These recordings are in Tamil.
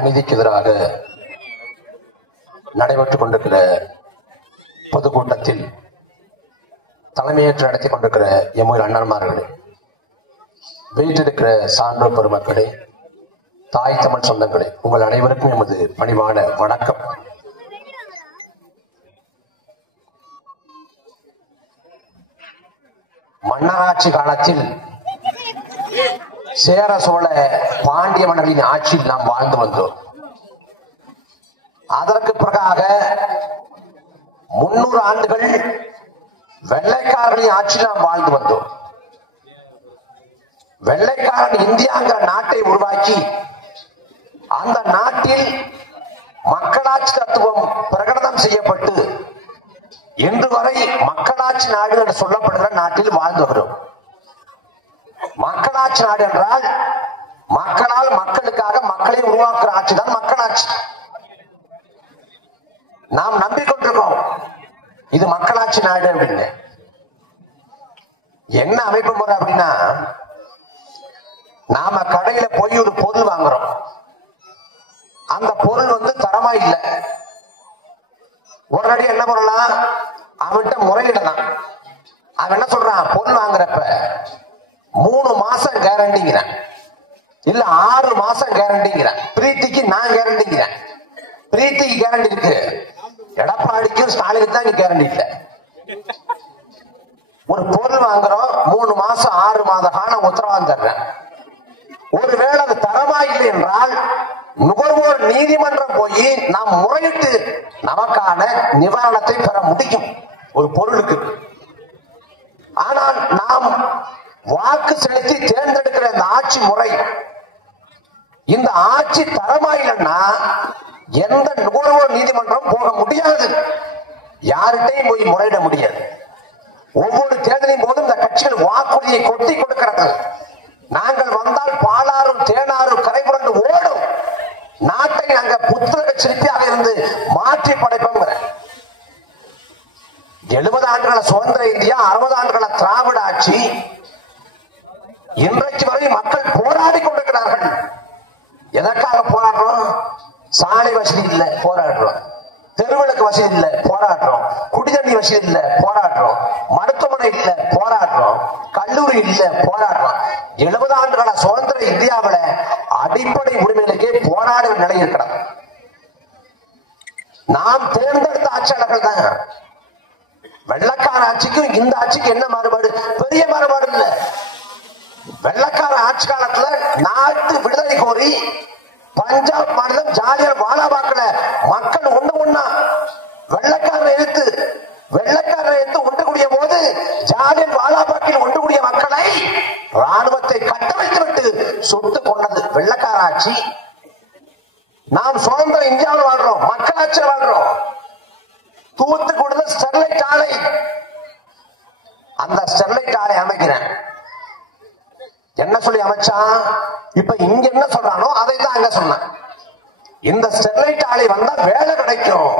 அநீதிக்கு எதிராக நடைபெற்றுக் கொண்டிருக்கிற பொதுக்கூட்டத்தில் தலைமையேற்று நடத்திக் கொண்டிருக்கிற எம்முடைய அண்ணன்மார்களே, வீட்டிருக்கிற சான்றோர் பெருமக்களே, தாய் தமிழ் சொந்தங்களே, உங்கள் அனைவருக்கும் எமது பணிவான வணக்கம். மன்னராட்சி காலத்தில் சேர சோழ பாண்டிய மன்னர்களின் ஆட்சியில் நாம் வாழ்ந்து வந்தோம். அதற்கு பிறகாக 300 ஆண்டுகள் வெள்ளைக்காரர்களின் ஆட்சியில் நாம் வாழ்ந்து வந்தோம். வெள்ளைக்காரன் இந்தியாங்கிற நாட்டை உருவாக்கி அந்த நாட்டில் மக்களாட்சி தத்துவம் பிரகடனம் செய்யப்பட்டு இன்று வரை மக்களாட்சி நாடு என்று சொல்லப்படுகிற நாட்டில் வாழ்ந்து வருகிறோம். மக்களாட்சி நாடு என்றால் மக்களால் மக்களுக்காக மக்களை உருவாக்குற ஆட்சி தான் மக்களாட்சி. நாம் நம்பிக்கொண்டிருக்கோம் இது மக்களாட்சி நாடு அப்படின்னு. என்ன அமைப்பு முறை அப்படின்னா, நாம கடையில போய் ஒரு பொருள் வாங்குறோம், அந்த பொருள் தரமா இல்லை, உடனடி என்ன பண்ணலாம், அவன்கிட்ட முறையிடலாம். அவன் என்ன சொல்றான், பொருள் வாங்குறப்ப 3 மாசம் கேரண்டிங்கிறான், இல்ல 6 மாசம் கேரண்டிங்கிறான். பிரீத்திக்கு நான் கேரண்டிங்கிறேன். பிரீத்திக்கு கேரண்டி இருக்கு, எடப்பாடிக்கும் ஸ்டாலினுக்கு தான் கேரண்டி இல்லை. ஒரு பொருள் வாங்குறோம், 3 மாசம் 6 மாத காலம் உத்தரவாதம் தர்றேன். ஒருவேளை அது தரமா இல்லை என்றால் நுகர்வோர் நீதிமன்றம் போய் நாம் முறையிட்டு நமக்கான நிவாரணத்தை பெற முடியும் ஒரு பொருளுக்கு. ஆனால் நாம் வாக்கு செலுத்தி தேர்ந்தெடுக்கிற இந்த ஆட்சி முறை, இந்த ஆட்சி தரமா இல்லைன்னா எந்த நுகர்வோர் நீதிமன்றம் போக முடியாது, யார்கிட்டையும் போய் முறையிட முடியாது. ஒவ்வொரு தேர்தலின் போதும் இந்த கட்சிகள் வாக்குறுதியை கொட்டி கொடுக்கிறார்கள். நாங்கள் வந்தால் பாலாறும் தேனாறும் கரைபுரண்டு ஓடும், நாட்டை நாங்க புத்தக சிற்பியாக இருந்து மாற்றி படைப்போம். 70 ஆண்டுகள சுதந்திர இந்தியா, 60 ஆண்டுகள திராவிட ஆட்சி, இன்றைக்கு வரை மக்கள் போராடி கொண்டிருக்கிறார்கள். எதற்காக போராடுறோம்? சாலை வசதி இல்லை, போராடுறோம். தெருவிளக்கு வசதி இல்லை, போராடுறோம். குடிதண்ணி வசதி இல்லை, போராடுறோம். மருத்துவமனை இல்லை, போராடுறோம். கல்லூரி இல்லை, போராடுறோம். 70 ஆண்டுகள சுதந்திர இந்தியாவில் அடிப்படை உரிமைகளுக்கே போராடுகிற நிலை இருக்கிறது. நாம் தேர்ந்தெடுத்த ஆட்சியாளர்கள் தான். வெள்ளக்கார ஆட்சிக்கும் இந்த ஆட்சிக்கு என்ன மாறுபாடு? பெரிய மாறுபாடு இல்ல. வெள்ளக்கார ஆட்சி காலத்துல நாட்டு விடுதலை கோரி பஞ்சாப் மாநிலம் ஜாலியர் வாலாபாக்ல மக்கள் ஒண்ணா வெள்ளக்காரரை எடுத்து ஒன்று கூடிய போது ஜாலியர் வாலாபாக்கில் ஒன்று கூடிய மக்களை ராணுவத்தை கட்டமைத்து விட்டு சுட்டு கொண்டது வெள்ளக்கார ஆட்சி. நாம் சுதந்திர இந்தியாவில் வாழ்றோம், மக்களாட்சி வாழ்றோம். தூத்துக்குடியில ஸ்டெர்லைட் ஆலை, அந்த ஸ்டெர்லைட் ஆலை அமைக்கிறேன் என்ன சொல்லி அமைச்சான், இப்ப இங்க என்ன சொல்றானோ அதை தான் அங்க சொன்னேன். இந்த ஸ்டெர்லைட் ஆலை வந்தா வேலை கிடைக்கும்,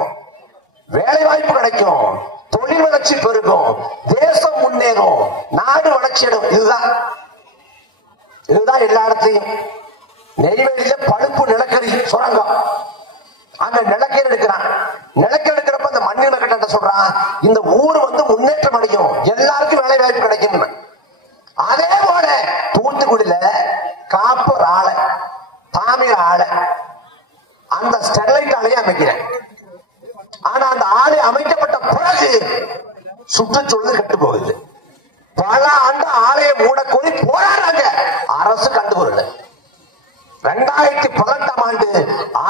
வேலை வாய்ப்பு கிடைக்கும், தொழில் வளர்ச்சி பெருகும், தேசம் முன்னேறும், நாடு வளர்ச்சி அடையும். இதுதான் எல்லா இடத்தையும். நெய்வேலியில பழுப்பு நிலக்கரி சுரங்கம், அங்க நிலக்கரி எடுக்கிறான். நிலக்கரி எடுக்கிறப்ப அந்த மண்ணில கட்ட சொல்றான், இந்த ஊர் முன்னேற்றம் அடையும், எல்லாருக்கும் வேலை வாய்ப்பு கிடைக்கும். அதே போல தூத்துக்குடியில காப்பர் ஆலை, தாமிர ஆலை, அந்த ஸ்டெர்லைட் ஆலையை அமைக்கிறேன். ஆனா அந்த ஆலை அமைக்கப்பட்ட பிறகு சுற்றுச்சூழல் கெட்டு போகுது. பல ஆண்டு ஆலையை மூடக்கோரி போராடுறாங்க, அரசு கண்டுகொள்ள. 2018ஆம் ஆண்டு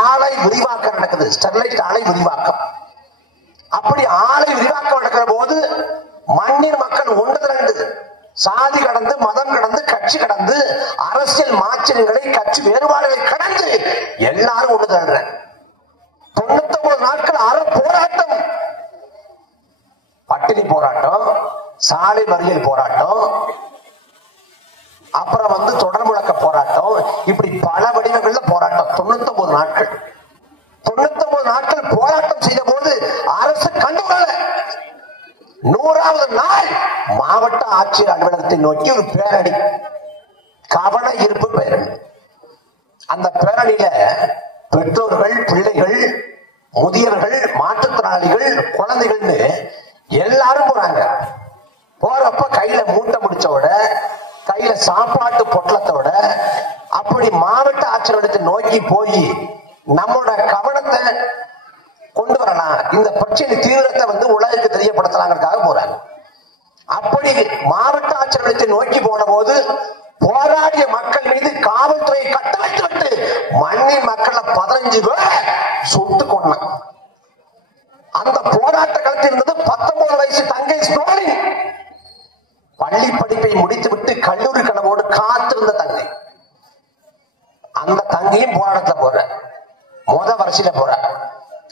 ஆலை விரிவாக்கம் நடக்குது, ஸ்டெர்லைட் ஆலை விரிவாக்கம். அப்படி ஆலை விரிவாக்கம் நடக்கிற போது மண்ணின் மக்கள் ஒன்று திரண்டு, சாதி கடந்து, மதம் கடந்து, கட்சி கடந்து, அரசியல் மாற்றங்களை, கட்சி வேறுபாடுகளை கடந்து எல்லாரும் ஒன்று திரண்ட 99 நாட்கள் அற போராட்டம், பட்டினி போராட்டம், சாலை மறியல் போராட்டம், அப்புறம் தொடர் முழக்க போராட்டம், இப்படி பல வடிவங்கள்ல போராட்டம். 99 நாட்கள் 99 நாட்கள் போராட்டம் செய்த போது அரசு கண்டுகொள்ள 100வது நாள் மாவட்ட ஆட்சியர் அலுவலகத்தை நோக்கி ஒரு பேரணி, கவன ஈர்ப்பு பேரணி. அந்த பேரணியில பெற்றோர்கள், பிள்ளைகள், முதியவர்கள், மாற்றுத்திறனாளிகள், குழந்தைகள்னு எல்லாரும் போறாங்க. போறப்ப கையில மூட்டை முடிச்சோட, கையில சாப்பாட்டு பொட்டலத்தோட அப்படி மாவட்ட ஆட்சியரிடத்தை நோக்கி போய் நம்மளோட கவனத்தை கொண்டு வரலாம், இந்த பிரச்சனை தீவிரத்தை உலகுக்கு தெரியப்படுத்தலாங்கிறதுக்காக போறாங்க. அப்படி மாவட்ட ஆட்சியரிடத்தை நோக்கி போன போது போராடிய மக்கள் மீது காவல்துறையை கட்டளைத்து விட்டு மண்ணின் மக்களை 15 பேர் சுட்டு கொண்டான். அந்த போராட்ட களத்தில் இருந்தது 19 வயசு தங்கை ஸ்டாலின். பள்ளி படிப்பை முடித்துவிட்டு கல்லூரி கனவோடு காத்திருந்த தங்கை. அந்த தங்கையும் போராட்டத்துல போற வரிசையில போற.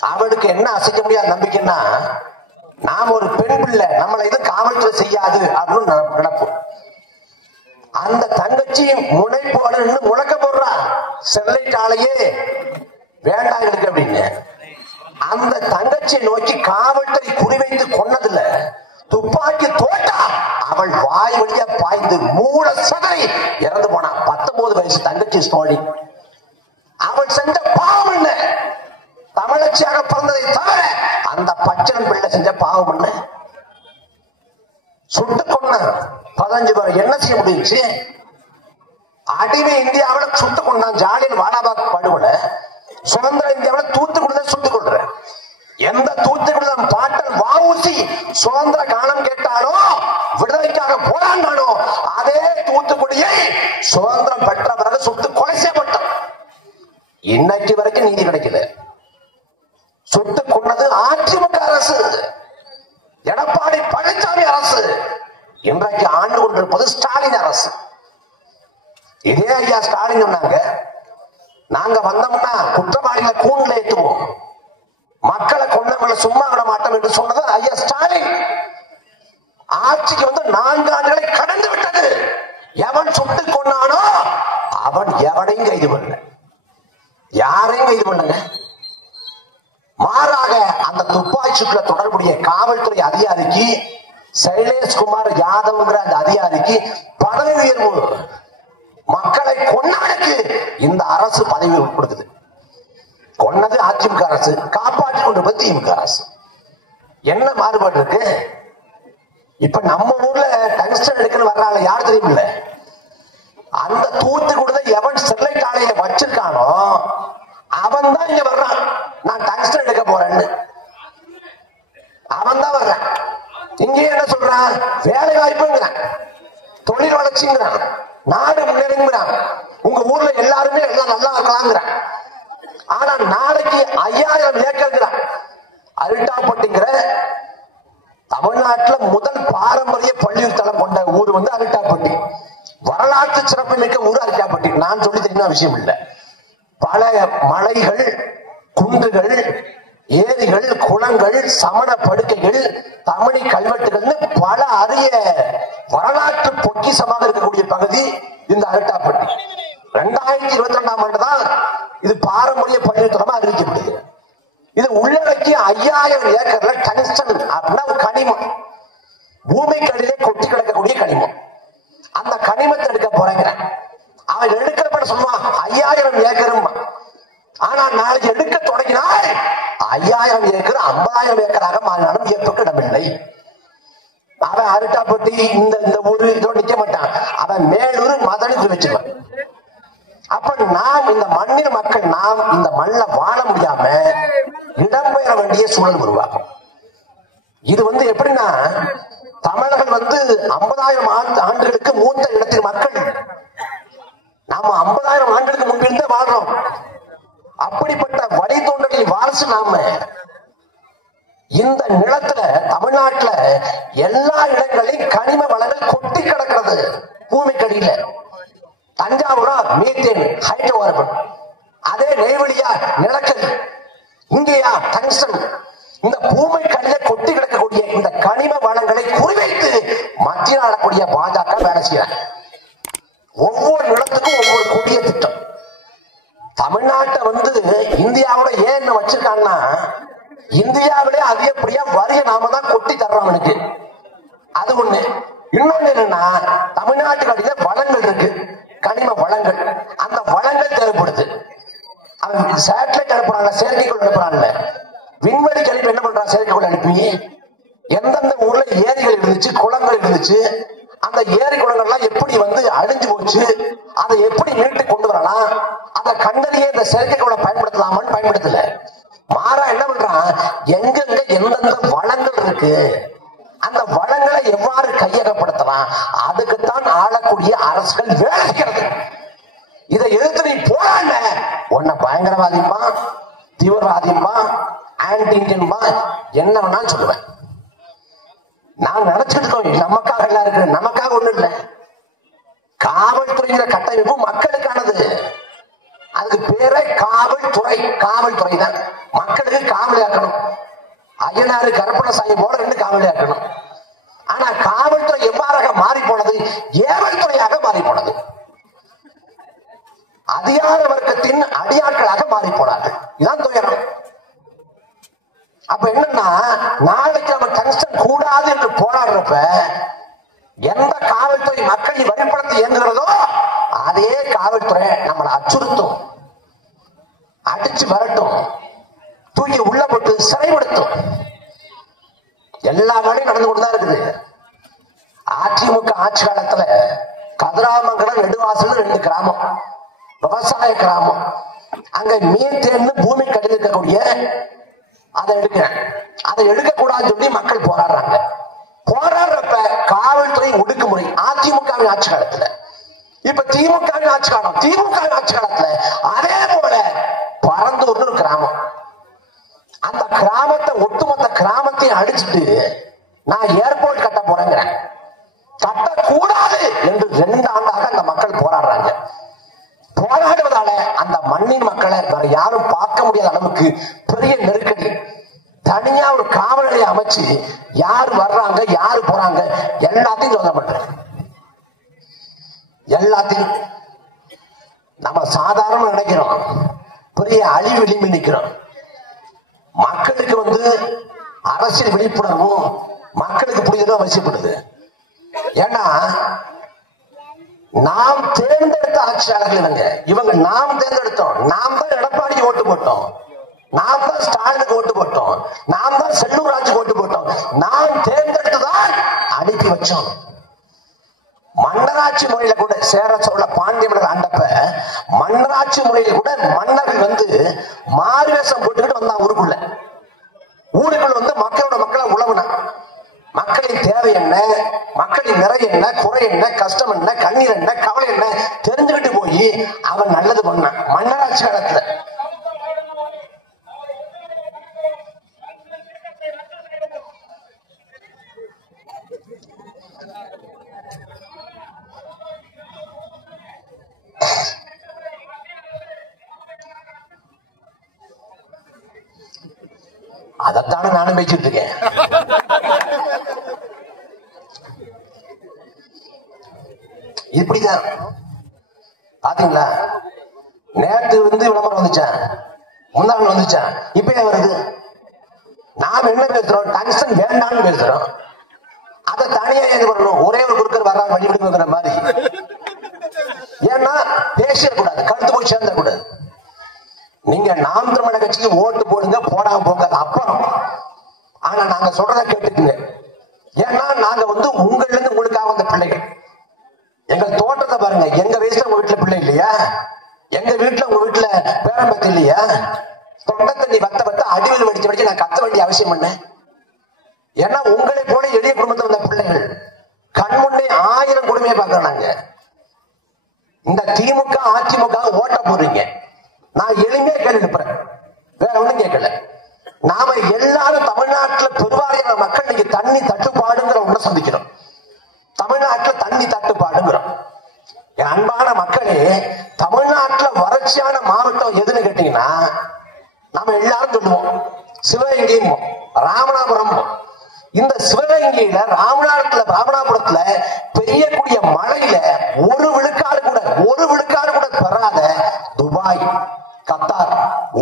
அவளுக்கு என்ன அசைக்க முடியாத நம்பிக்கைன்னா, நாம் ஒரு பெண் பிள்ளை, நம்மளை இது காவல்துறை செய்யாது அப்படின்னு நினைப்போம். அந்த தங்கச்சி முனைப்போட முழக்க போடுறா, ஸ்டெர்லைட் ஆலையே வேண்டாம் இருக்கு அப்படின்னு. அந்த தங்கச்சியை நோக்கி காவல்துறை குறிவைத்து கொன்னதுல துப்பாக்கி தோட்டா அவள் வாய் வழியா பாய்ந்து மூல சதறி இறந்து போனா. 19 வயசு தங்கச்சி ஸ்டாலின். அவள் செஞ்ச பாவம் என்ன? தமிழச்சியாக பிறந்ததை தவிர அந்த பச்சன் பிள்ளை செஞ்ச பாவம் என்ன? சுட்டு கொன்ன 15 பேர் என்ன செய்ய முடிஞ்சு? அடிமை இந்தியாவில் சுட்டு கொண்டான். ஜாலியன் வாலாபாக் படுகொலை சுதந்திர இந்தியாவில் தூத்துக்குடிதான் சுட்டுக் கொள்ற. எந்த தூத்துக்குடி பாட்டன் வஉசி சுதந்திர காலம் கேட்டாரோ, விடுதலைக்காக போராண்டானோ, அதே தூத்துக்குடியை சுதந்திரம் பெற்ற பிறகு சுட்டு கொலை செய்யப்பட்டான். இன்னைக்கு வரைக்கும் நீதி கிடைக்கல. சுட்டு கொண்டது அதிமுக அரசு, எடப்பாடி பழனிசாமி அரசு. இன்றைக்கு ஆண்டு கொண்டிருப்பது ஸ்டாலின் அரசு. இதே ஐயா ஸ்டாலின் சொன்னாங்க, நாங்க வந்தோம்னா குற்றவாளிகளை கூண்டுல ஏற்றுவோம், மக்களை கொண்டவங்களை சும்மா விட மாட்டோம் என்று சொன்னது ஐயா ஸ்டாலின். ஆட்சிக்கு 4 ஆண்டுகளை கடந்து விட்டது. எவன் சுட்டு கொண்டானோ அவன் எவனையும் கைது பண்ணல, யாரையும் கைது பண்ணல. மாறாக அந்த துப்பாக்கி சூட்டுல தொடர்புடைய காவல்துறை அதிகாரிக்கு, சைலேஷ்குமார் யாதவ்ங்கிற அந்த அதிகாரிக்கு பதவி உயர்வு. மக்களை கொன்னவனுக்கு இந்த அரசு பதவி கொடுக்குது. கொன்னது அதிமுக அரசு, காப்பாற்றி கொண்டு திமுக அரசு. என்ன மாறுபாடு இருக்கு? இப்ப நம்ம ஊர்ல டங்ஸ்டன் எடுக்கணும் வர்றாங்க, யார் தெரியுமில்ல? அந்த தூத்துக்குடி எவன் ஸ்டெர்லைட் ஆலையை வச்சிருக்கானோ அவன் தான் இங்க வர்றான். நான் டங்ஸ்டன் எடுக்க போறேன்னு அவன் தான் வர்றான். இங்கே என்ன சொல்றான்? வேலை வாய்ப்புங்கிறான், தொழில் வளர்ச்சிங்கிறான், நாடு முன்னேறுங்கிறான், உங்க ஊர்ல எல்லாருமே எல்லாம் நல்லா இருக்கலாங்கிறான். ஆனா நாளைக்கு 5000 ஏக்கர் அரிட்டாப்பட்டிங்கிற தமிழ்நாட்டில் முதல் பாரம்பரிய பள்ளியூர் தளம் கொண்ட ஊர் அரிட்டாப்பட்டி. வரலாற்று சிறப்பு மிக்க ஊர் அரிட்டாப்பட்டி. நான் சொல்லி தெரியுமா விஷயம் இல்லை. பல மலைகள், குன்றுகள், ஏரிகள், குளங்கள், சமண படுக்கைகள், தமிழி கல்வெட்டுகள், பல அரிய வரலாற்று பொக்கிஷமாக இருக்கக்கூடிய பகுதி இந்த அரிட்டாப்பட்டி. 2022ஆம் ஆண்டு தான் இது பாரம்பரிய பள்ளியூர் தளமா அறிவிக்கப்பட்டது. இது உள்ளடக்கி 5000 ஏக்கர்ல டங்ஸ்டன் அப்படின்னா ஒரு கனிமம், பூமிக்கடியிலே கொட்டி கிடக்கக்கூடிய கனிமம். அந்த கனிமத்தை எடுக்க போறேங்க. அவன் எடுக்கிறப்ப சொல்லுவான் 5000 ஏக்கரும். ஆனா நாளைக்கு எடுக்க தொடங்கினால் 5000 ஏக்கர் 50,000 ஏக்கராக மாறினாலும் ஏற்புக்கு இடமில்லை. அவன் அரிட்டாப்பட்டி இந்த ஊரு இதோட நிக்க மாட்டான். அவன் மேலூர் மதனுக்கு வச்சுப்பான். அப்ப நாம் இந்த மண்ணில் மக்கள், நாம் இந்த மண்ணில வாழ முடியாம இடம்பெயர வேண்டிய சூழல் உருவாகும். இது எப்படின்னா, தமிழர்கள் 50,000 ஆண்டுகளுக்கு மூத்த இடத்தில் மக்கள். நாம 50,000 ஆண்டுகளுக்கு முன்பிருந்தே வாழ்றோம். அப்படிப்பட்ட வழித்தோன்றலின் வாரிசு நாம. இந்த நிலத்துல, தமிழ்நாட்டுல எல்லா இடங்களிலும் கனிம வளங்கள் கொட்டி கிடக்கிறது பூமிக்கடியில. தஞ்சாவூரா மீத்தேன், ஹைட்ரோகார்பன். அதே நெய்வேலியா நிலக்கரி, இங்கேயா டங்ஸ்டன். இந்த பூமிக்கடியில கொட்டி கிடக்கக்கூடிய இந்த கனிம வளங்களை குறிவைத்து மத்தியில் ஆளக்கூடிய பாஜக வேலை செய்யறாங்க. ஒவ்வொரு நிலத்துக்கும் ஒவ்வொரு கொடிய திட்டம். தமிழ்நாட்டை இந்தியாவோட ஏன் வச்சிருக்காங்கன்னா, இந்தியாவிலே அதிகப்படியா வரிய நாம தான் கொட்டி தர்றோம் எனக்கு. அது ஒண்ணு. இன்னொன்னு என்னன்னா, தமிழ்நாட்டுக்கு அடியில வளங்கள் இருக்கு, கனிம வளங்கள். அந்த வளங்கள் தேவைப்படுது. சேட்டலைட் எழுப்பி எந்தெந்த ஊர்ல ஏரிகள் இருந்துச்சு, குளங்கள் இருந்துச்சு, அந்த ஏரி குளங்கள்லாம் எப்படி அழிஞ்சு போச்சு, அதை எப்படி மீட்டு கொண்டு வரலாம், அதை கண்டறிய இந்த செயற்கைக்கோளை பயன்படுத்தலாமான்னு பயன்படுத்தல. மாறா என்ன பண்றான், எங்கெங்க எந்தெந்த வளங்கள் இருக்கு, அந்த வளங்களை எவ்வாறு கையகப்படுத்தலாம், அதுக்குத்தான் ஆளக்கூடிய அரசுகள் வேலை செய்கிறது. இதை எதிர்த்து நீ போராட உன்னை பயங்கரவாதிப்பா, தீவிரவாதிப்பா, ஆன்டி இந்தியன்பா, என்ன வேணாலும் சொல்லுவேன். நான் நினைச்சிட்டு இருக்கோம் நமக்காக எல்லாம் இருக்கு, நமக்காக ஒண்ணு இல்லை. காவல்துறைங்கிற கட்டமைப்பு மக்களுக்கானது. அதுக்கு பேரே காவல்துறை. காவல்துறை தான் மக்களுக்கு காவலியாக்கணும். ஐயனாறு கருப்பணசாமி போல 2 காவலியாக்கணும். ஆனா காவல்துறை எவ்வாறாக மாறி போனது, ஏவல் துறையாக மாறி போனது. அதிகார வர்க்கத்தின் அடியாட்களாக மாறி போனார்கள். இதுதான் துயரம். அப்ப என்னன்னா, நாளைக்கு நம்ம டங்ஸ்டன் கூடாது என்று போராடுறப்ப எந்த காவல்துறை மக்களை வழிபடுத்த இயங்குகிறதோ அதே காவல்துறை நம்மளை அச்சுறுத்தும், அடிச்சு வரட்டும், தூக்கி உள்ள போட்டு சிறைப்படுத்தும். எல்லா வேலையும் நடந்து கொண்டுதான் இருக்குது. அதிமுக ஆட்சி காலத்துல கதிராமங்கலம், நெடுவாசல் 2 கிராமம், விவசாய கிராமம். அங்க மீன் தேர்ந்து பூமி கடில் இருக்கக்கூடிய அதை எடுக்கிறேன், அதை எடுக்கக்கூடாதுன்னு சொல்லி மக்கள் போராடுறாங்க. போராடுறப்ப காவல்துறை ஒடுக்குமுறை அதிமுகவின் ஆட்சி காலத்துல. இப்ப திமுகவின் ஆட்சி காலம், திமுகவின் ஆட்சி காலத்துல அதே போல பரந்தூர்னு ஒரு கிராமம். அந்த கிராமத்தை, ஒட்டுமொத்த கிராமத்தையும் அடிச்சுட்டு நான் ஏர்போர்ட் கட்ட போறேங்கிறேன். கட்டக்கூடாது என்று 2 ஆண்டாக அந்த மக்கள் போராடுறாங்க. போராடுவதால அந்த மண்ணின் மக்களை வேற யாரும் பார்க்க முடியாத அளவுக்கு பெரிய நெருக்கடி. தனியா ஒரு காவல் நிலையம் அமைச்சு யாரு வர்றாங்க, யாரு போறாங்க எல்லாத்தையும் சொல்ல பண்றேன். எல்லாத்தையும் நம்ம சாதாரண நினைக்கிறோம், பெரிய அழிவு விளிம்பி நிற்கிறோம். மக்களுக்கு அரசியல் விழிப்புணர்வும் மக்களுக்கு புரிதலும் அவசியப்படுது. ஏன்னா நாம் தேர்ந்தெடுத்த ஆட்சியாளர்கள் இல்லைங்க இவங்க. நாம் தேர்ந்தெடுத்தோம். நாம் தான் எடப்பாடிக்கு ஓட்டு போட்டோம், நாம் தான் ஸ்டாலினுக்கு ஓட்டு போட்டோம், நாம் தான் செல்லூர் ராஜுக்கு ஓட்டு போட்டோம். நாம் தேர்ந்தெடுத்துதான் அனுப்பி வச்சோம். மன்னராட்சி முறையில கூட சேர சோழ பாண்டிய மன்னர் ஆண்டப்ப மன்னராட்சி முறையில கூட மன்னர்கள் மாறுவேஷம் போட்டுக்கிட்டு வந்தான் ஊருக்குள்ள. ஊருக்குள்ள மக்களோட மக்களை உழவுனா மக்களின் தேவை என்ன, மக்களின் நிறை என்ன, குறை என்ன, கஷ்டம் என்ன, கண்ணீர் என்ன, கவலை என்ன தெரிஞ்சுக்கிட்டு போய் அவன் நல்லது பண்ணான் மன்னராட்சி காலத்துல. அதைத்தானே நானும் பேசிட்டு இருக்கேன். இப்படிதான் பாத்தீங்களா, நேற்று விளம்பரம் வந்துச்சான், முன்னாள் வந்துச்சான், இப்ப ஏன் வருது? நாம் என்ன பேசுறோம், டங்ஸ்டன் வேண்டாம்னு பேசுறோம். அதை தனியா ஏன் வரணும், ஒரே ஒரு குறுக்கர் வர்றாங்க வழிபடுங்கிற மாதிரி. ஏன்னா பேசக்கூடாது, கழுத்து போய் சேர்ந்துடக்கூடாது. நீங்க நாம் தமிழக கட்சிக்கு ஓட்டு போடுங்க, போடாம போங்க, அப்புறம். ஆனா நாங்க சொல்றத கேட்டுக்குங்க. ஏன்னா நாங்க உங்கள்ல இருந்து உங்களுக்காக வந்த பிள்ளைகள். எங்க தோட்டத்தை பாருங்க, எங்க வயசுல உங்க வீட்டுல பிள்ளை இல்லையா, எங்க வீட்டுல உங்க வீட்டுல பேரம்பத்து இல்லையா? தொண்டை தண்ணி வத்த அடிவில் வடிச்சு நான் கத்த வேண்டிய அவசியம் என்ன? ஏன்னா உங்களை போல எளிய குடும்பத்தில் வந்த பிள்ளைகள் கண்முன்னே 1000 குடுமையை பார்க்கறாங்க. இந்த திமுக அதிமுக ஓட்ட போறீங்க. நான் எளிமையா கேள்வி எழுப்புறேன், வேற ஒண்ணும் கேட்கல. நாம எல்லாரும் தமிழ்நாட்டுல பெருவாரியான மக்கள் இன்னைக்கு தண்ணி தட்டுப்பாடுங்கிற ஒண்ணு சந்திக்கிறோம். தமிழ்நாட்டுல தண்ணி தட்டுப்பாடுங்கிறோம். என் அன்பான மக்களே, தமிழ்நாட்டுல வறட்சியான மாவட்டம் எதுன்னு கேட்டீங்கன்னா நாம எல்லாரும் சொல்லுவோம் சிவகங்கையும் ராமநாதபுரம். இந்த சிவகங்கையில ராமநாதபுரத்துல பெய்யக்கூடிய மழையில ஒரு விழுக்காடு கூட பெறாத Dubai, Qatar,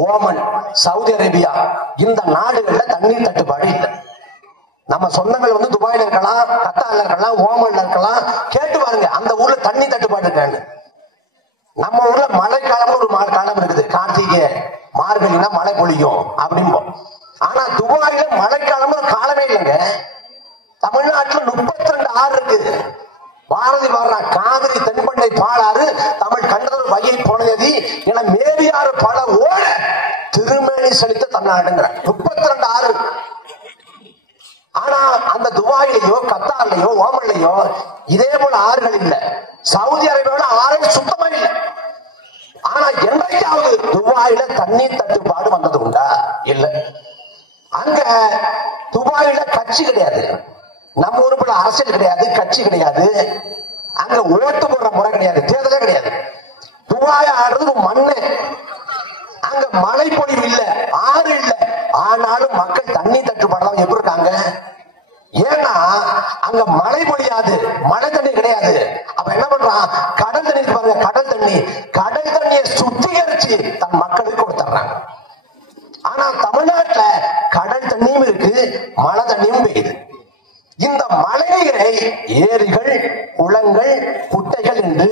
Oman, Saudi Arabia இந்த நாடுகள்ல தண்ணீர் தட்டுப்பாடு இல்லை. நம்ம சொந்தங்கள் துபாயில இருக்கலாம், கத்தார்ல இருக்கலாம், ஓமன்ல இருக்கலாம். கேட்டு பாருங்க அந்த ஊர்ல தண்ணி தட்டுப்பாடு இருக்கான்னு. நம்ம ஊர்ல மழை காலம் ஒரு காலம் இருக்குது, கார்த்திகை மார்கழினா மழை பொழியும் அப்படின்போம். ஆனா துபாயில மழைக்காலம்னு ஒரு காலமே இல்லைங்க. தமிழ்நாட்டுல 32 ஆறு இருக்கு. பாரதி பாடுறான், காவிரி தென்பண்டை பாலாறு தமிழ் கண்டதொரு வையை போனதி என மேவியாறு பல ஓட திருமேனி செலுத்த தமிழ்நாடுங்கிற 32 ஆறு. ஆனா அந்த துபாயிலையோ கத்தார்லயோ ஓமன்லயோ இதே போல ஆறுகள் இல்ல. சவுதி அரேபியாவோட ஆறு சுத்தமா இல்லை. ஆனா என்றைக்காவது துபாயில தண்ணீர் தட்டுப்பாடு வந்தது உண்டா? இல்ல. அங்க துபாயில கட்சி கிடையாது, நம்ம ஊருக்குள்ள அரசியல் கிடையாது, கட்சி கிடையாது, அங்க ஓட்டு போடுற முறை கிடையாது, தேர்தலே கிடையாது. துபாய் ஆடுறது மண்ணு. அங்க மழை பொழிவு இல்ல, ஆறு இல்ல. ஆனாலும் மக்கள் தண்ணி தட்டுப்பாடு எப்படி இருக்காங்க? ஏன்னா அங்க மழை பொழியாது, மழை தண்ணி கிடையாது. அப்ப என்ன பண்றான்? கடல் தண்ணி பாருங்க, கடல் தண்ணியை சுத்திகரிச்சு தன் மக்களுக்கு கொடுத்துறாங்க. ஆனா தமிழ்நாட்டுல கடல் தண்ணியும் இருக்கு, மழை தண்ணியும் பெய்யுது. இந்த மழைநீரை ஏரிகள், குளங்கள், குட்டைகள் என்று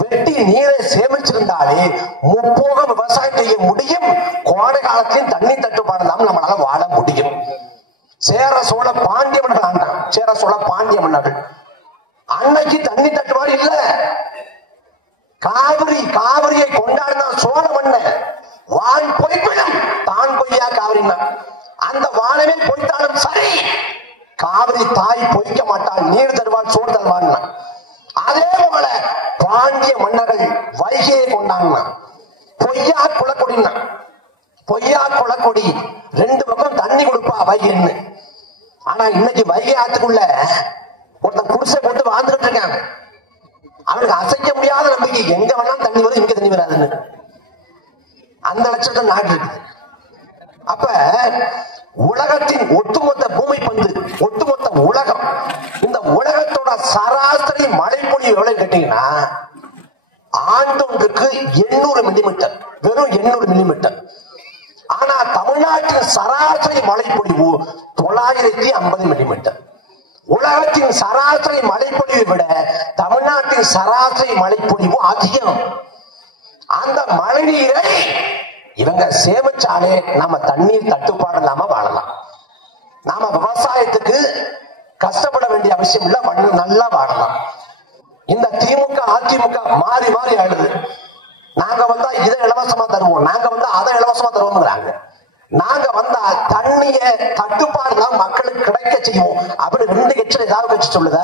வெட்டி நீரை சேமிச்சிருந்தாலே முப்போக விவசாயம் செய்ய முடியும். கோடை காலத்திலும் தண்ணி தட்டுப்பாடு இல்லாமல் நம்மளால வாழ முடியும். சேர சோழ பாண்டிய மன்னர்கள் ஆண்டான். சேர சோழ பாண்டிய மன்னர்கள் அன்னைக்கு தண்ணி தட்டுப்பாடு இல்ல. காவிரியை கொண்டாடினா சோழ மன்னன் வான் பொய்ப்பிடும் தான் பொய்யா காவிரினா அந்த வானமே பொய்த்தாலும் சரி, காவிரி தாய் பொய்க்க மாட்டாள், நீர் தருவாள், சோறு தருவான். அதே போல பாண்டிய மன்னர்கள் வைகையை கொண்டாங்க. பொய்யா குளக்கொடினா, பொய்யா குளக்கொடி 2 பக்கம் தண்ணி கொடுப்பா வைகைன்னு. ஆனா இன்னைக்கு வைகை ஆத்துக்குள்ள ஒருத்தன் குடிசை போட்டு வாழ்ந்துட்டு இருக்காங்க. அவனுக்கு அசைக்க முடியாத நம்பிக்கை, எங்க வேணாலும் தண்ணி வரும், இங்க தண்ணி வராதுன்னு. அந்த லட்சத்தை நாடு இருக்குது. அப்ப உலகத்தின் ஒட்டுமொத்த பூமி பந்து, ஒட்டுமொத்த உலகம், இந்த உலகத்தோட சராசரி மழை பொழிவு எவ்வளவு கேட்டீங்கன்னா ஆண்டொன்றுக்கு 800 மில்லிமீட்டர், வெறும் 800 மில்லிமீட்டர். ஆனா தமிழ்நாட்டின் சராசரி மழை பொழிவு 950 மில்லிமீட்டர். உலகத்தின் சராசரி மழைப்பொழிவை விட தமிழ்நாட்டின் சராசரி மழைப்பொழிவு அதிகம். அந்த மழை நீரை இவங்க சேமிச்சாலே நம்ம தண்ணீர் தட்டுப்பாடு இல்லாம வாழலாம். நாம விவசாயத்துக்கு கஷ்டப்பட வேண்டிய அவசியம் இல்ல, நல்லா வாழலாம். இந்த திமுக அதிமுக மாறி மாறி ஆடுது. நாங்க வந்தா இதை இலவசமா தருவோம், நாங்க வந்தா அதை இலவசமா தருவோம்ங்கிறாங்க. நாங்க வந்தா தண்ணிய தட்டுப்பாடு மக்களுக்கு கிடைக்க செய்வோம் அப்படி 2 கட்சியில் ஏதாவது கட்சி சொல்லுத?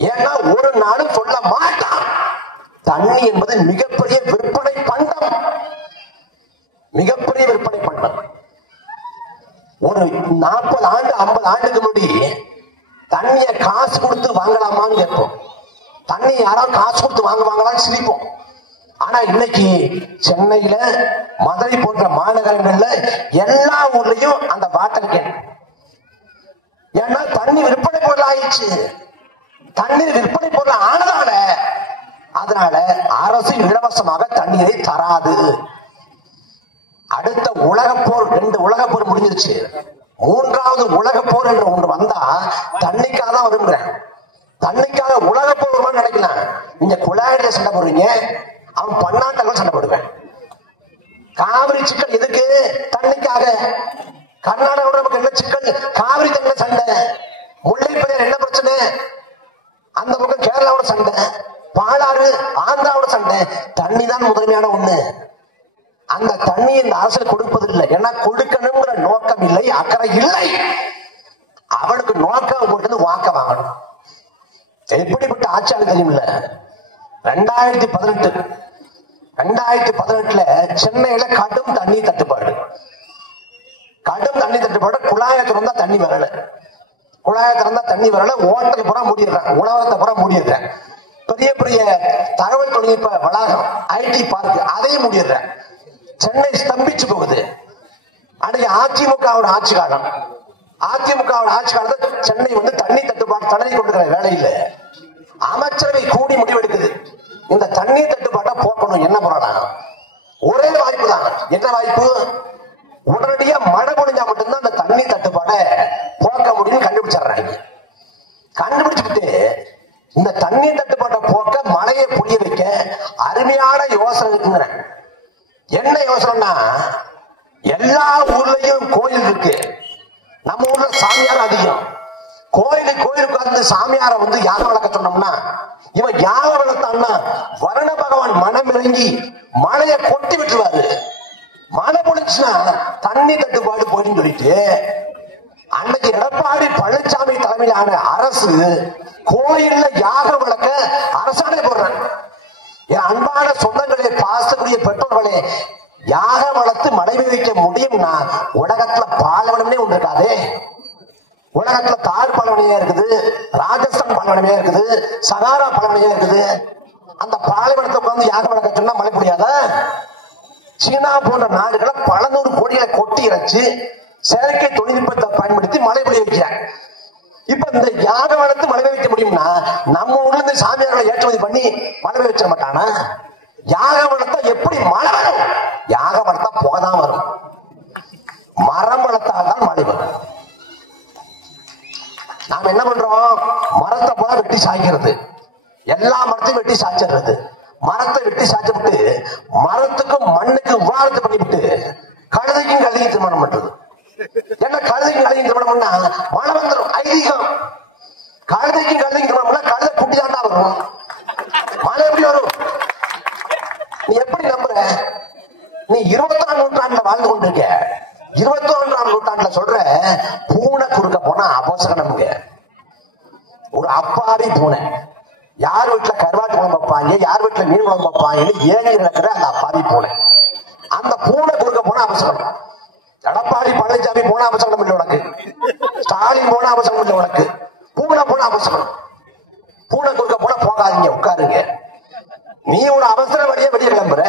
ஏன்னா ஒரு நாளும் சொல்ல மாட்டான். தண்ணி என்பது மிகப்பெரிய விற்பனை பண்டம், மிகப்பெரிய விற்பனை பண்டம். ஒரு 40 ஆண்டு 50 ஆண்டுக்கு முன்னாடி தண்ணிய காசு கொடுத்து வாங்கலாமான்னு கேட்போம். தண்ணி யாராவது காசு கொடுத்து வாங்குவாங்களான்னு சிரிப்போம். ஆனா இன்னைக்கு சென்னையில, மதுரை போன்ற மாநகரங்கள்ல எல்லா ஊர்லயும் அந்த வாட்டர் கேன். ஏன்னா தண்ணி விற்பனை பொருள் ஆயிடுச்சு. தண்ணீர் விற்பனை பொருள் ஆனதால அதனால அரசு இலவசமாக தண்ணீரை தராது. அடுத்த உலகப்போர், 2 உலகப்போர் முடிஞ்சிருச்சு. 3வது உலகப்போர் என்று ஒன்று வந்தா தண்ணிக்காக தான் வருங்கிறேன். தண்ணிக்காக உலகப்போர் நினைக்கலாம். நீங்க குழாயில சண்டை போடுறீங்க, அவன் பன்னாட்டங்கள் சண்டை போடுவேன். காவிரி சிக்கல் எதுக்கு? தண்ணிக்காக. கர்நாடகாவோட நமக்கு என்ன சிக்கல்? காவிரி தண்ணி சண்டை. முல்லை பெரியார் என்ன பிரச்சனை? அந்த பக்கம் கேரளாவோட சண்டை, பாலாறு ஆந்திராவோட சண்டை. தண்ணி தான் முதன்மையான ஒண்ணு. அந்த தண்ணி இந்த அரசு கொடுப்பதில்லை. ஏன்னா கொடுக்கணுங்கிற நோக்கம் இல்லை, அக்கறை இல்லை. அவனுக்கு நோக்கம் கொடுத்து வாக்க வாங்கணும். எப்படிப்பட்ட ஆட்சியாளர் தெரியுமில்ல? 2018 சென்னையில கடும் தண்ணி தட்டுப்பாடு. குழாயை திறந்தா தண்ணி வரல, ஓட்டல் புறம் மூடிடுறாங்க, உணவகத்தை புறம் மூடிடுறாங்க. பெரிய பெரிய தகவல் தொழில்நுட்ப வளாகம், ஐடி பார்க், அதையும் மூடிடுறாங்க. சென்னை ஸ்தம்பிச்சு போகுது. அன்னைக்கு அதிமுகவோட ஆட்சி காலம். சென்னை தண்ணி தட்டுப்பாடு தடவி கொண்டிருக்கிற வேலையில அமைச்சரவை கூடி முடிவெடுக்குது. இந்த தண்ணீர் தட்டுப்பாட்டை போக்கணும். என்ன பண்ணலாம்? ஒரே வாய்ப்பு தான். என்ன வாய்ப்பு? உடனடியா மழை பொழிஞ்சா மட்டும்தான் அந்த தண்ணி தட்டுப்பாடை போக்க முடியும் கண்டுபிடிச்சிடுறாங்க. கண்டுபிடிச்சுட்டு இந்த தண்ணீர் தட்டுப்பாட்டை போக்க, மழையை புரிய வைக்க அருமையான யோசனை இருக்குங்கிற. என்ன யோசனைனா, எல்லா ஊர்லயும் கோயில் இருக்கு. நம்ம ஊர்ல சாமியார் அதிகம். கோயிலுக்கு வந்து சாமியார வந்து யாகம் வளர்க்க சொன்னோம்னா, இவன் யாகம் வளர்த்தான்னா வருண பகவான் மனம் இறங்கி மழையை கொட்டி விட்டுருவாரு. மழை பொழிச்சுன்னா தண்ணி தட்டுப்பாடு போயின்னு சொல்லிட்டு அன்னைக்கு எடப்பாடி பழனிசாமி தலைமையிலான அரசு கோயில்ல யாகம் வளர்க்க அரசாணை போடுறாங்க. என் அன்பான சொந்தங்களே, பாசக்கூடிய பெற்றோர்களே, யாகம் வளர்த்து மழை பெய்ய முடியும்னா உலகத்துல பாலைவனமே ஒன்று இருக்காதே. உலகத்துல தார் பாலைவனையா இருக்குது, ராஜஸ்தான் பாலைவனமே இருக்குது, சகாரா பாலைவனையா இருக்குது. அந்த பாலைவனத்தை உட்கார்ந்து யாகம் வளர்க்க சொன்னா மழை முடியாத? சீனா போன்ற நாடுகளை பல நூறு கோடிகளை கொட்டி இறைச்சு செயற்கை தொழில்நுட்பத்தை பயன்படுத்தி மழை பெய்ய வைக்கிறாங்க. இப்ப இந்த யாக வளர்த்து மழை வைக்க முடியும்னா நம்ம ஊர்ல இருந்து சாமியார்களை ஏற்றுமதி பண்ணி மழை வச்சிட மாட்டானா? யாக வளர்த்தா எப்படி மழை வரும்? யாக வளர்த்தா புகைதான் வரும். மரம் வளர்த்தால்தான் மழை வரும். நாம என்ன பண்றோம்? மரத்தை போல வெட்டி சாய்க்கிறது, எல்லா மரத்தையும் வெட்டி சாய்ச்சிடுறது. மரத்தை வெட்டி சாய்ச்சி விட்டு மரத்துக்கும் மண்ணுக்கும் விவாதத்தை பண்ணிவிட்டு கழுதைக்கும் கழுதையும் திருமணம் பண்றது. என்ன கழுதைக்கும் கழுதையும் திருமணம் பண்ணா மழை வந்துடும் ஐதீகம். கழுதைக்கும் கழுதையும் திருமணம் பண்ணா கழுதை குட்டி தாண்டா வரும், மழை எப்படி வரும்? நீ எப்படி நம்புற? நீ 21ஆம் நூற்றாண்டுல வாழ்ந்து கொண்டிருக்க. 21ஆம் நூற்றாண்டுல சொல்ற பூனை குறுக்க போனா அபசகனம்ங்க. ஒரு அப்பாவி பூனை, யார் வீட்டுல கருவாட்டு குழம்பு வைப்பாங்க, யார் வீட்டுல மீன் குழம்பு வைப்பாங்கன்னு ஏங்கி நடக்கிற அந்த அப்பாவி பூனை. அந்த பூனை குறுக்க போனா அபசகனம். எடப்பாடி பழனிசாமி போனா அபசகனம் இல்லை உனக்கு, ஸ்டாலின் போனா அபசகனம் இல்லை உனக்கு, பூனை போனா அபசகனம். பூனை குறுக்க போனா போகாதீங்க, உட்காருங்க. நீ ஒரு அவசர வழியை வெளியே கிளம்புற,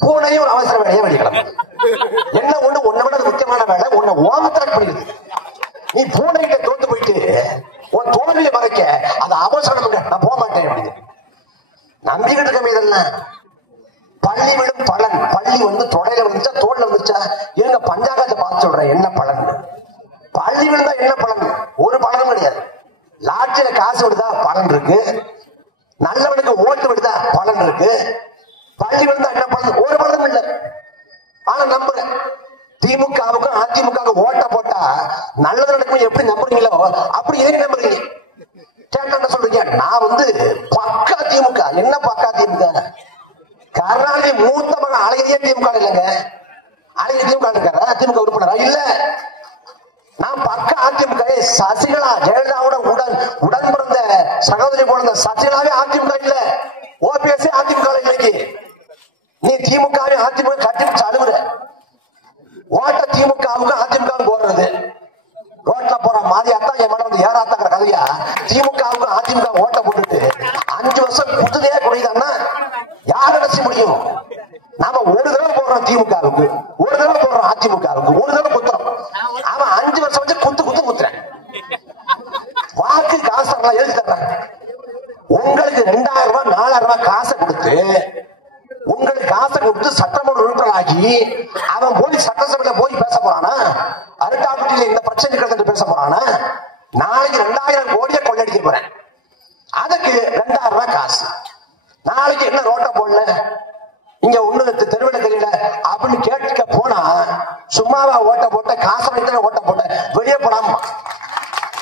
பூனையும் ஒரு அவசர வழியை வெளியே கிளம்புற. என்ன ஒண்ணு உன்னை விட முக்கியமான வேலை உன்னை ஓவர்டேக் பண்ணிடுது. நீ பூனை கிட்ட தோத்து போயிட்டு உன் தோல்வியை மறைக்க அது அவசரம், நான் போக மாட்டேன் அப்படின்னு நம்பிக்கிட்டு இருக்க. இதெல்லாம் பள்ளி விடும் பலன். பள்ளி வந்து தொடையில வந்துச்சா தோல்ல வந்துச்சா? எங்க பஞ்சாங்கத்தை பார்த்து சொல்றேன் என்ன பலன். பள்ளி விழுந்தா என்ன பலன்? ஒரு பலனும் கிடையாது. லாட்சியில காசு விடுதா பலன் இருக்கு, நல்லவனுக்கு ஓட்டு விடுதா பலன் இருக்கு. பள்ளி விழுந்தா என்ன பலன்? ஒரு பலனும் இல்லை. ஆனா நம்புறேன். திமுகவுக்கும் அதிமுக ஓட்ட போட்டா நல்லது நடக்கும் எப்படி நம்புறீங்களோ அப்படி ஏன் நம்புறீங்க? கேட்ட சொல்றீங்க நான் வந்து பக்கா திமுக. என்ன பக்கா திமுக? கருணாநிதி மூத்த மகன் அழகிய திமுக இல்லைங்க. அழகிய திமுக இருக்காரா? திமுக உறுப்பினரா? இல்ல. நான் பக்கா அதிமுக. சசிகலா ஜெயலலிதாவோட உடன் பிறந்த சகோதரி போன சசிகலாவே அதிமுக இல்ல, ஓபிஎஸ் அதிமுக இன்னைக்கு. நீ திமுகவே அதிமுக கட்டி அழுகுற. ஓட்ட திமுகவுக்கு அதிமுக போடுறது, ரோட்ல போற மாதிரியாத்தான் என் மேல வந்து ஏறாத்தாங்கிற கதையா. திமுகவுக்கு அதிமுக ஓட்ட போட்டுட்டு 5 வருஷம் குத்துதையா குறையுதான்னா யார் அரசு முடியும்? நாம ஒரு தடவை போடுறோம் திமுகவுக்கு, ஒரு தடவை போடுறோம் அதிமுகவுக்கு, ஒரு தடவை குத்துறோம். அவன் 5 வருஷம் வச்சு குத்துறேன். வாக்கு காசு எழுதி தர்றாங்க. உங்களுக்கு 2000 ரூபாய் 4000 ரூபாய் காசை கொடுத்து, உங்களுக்கு காசை கொடுத்து சட்டமன்ற உறுப்பினராகி அவன் போய் சட்டசபையில போய் பேச போறானா? அருட்டாக்குட்டியில இந்த பிரச்சனை இருக்கிறது பேச போறானா? நாளைக்கு 2000 கோடியை கொள்ளடிக்க போறேன், அதுக்கு 2000 ரூபாய் காசு. நாளைக்கு என்ன ரோட்ட போடல, இங்க ஒண்ணு தெருவில தெரியல அப்படின்னு கேட்க போனா சும்மாவா ஓட்ட போட்ட? காசை வைத்து ஓட்ட போட்ட, வெளியே போடாம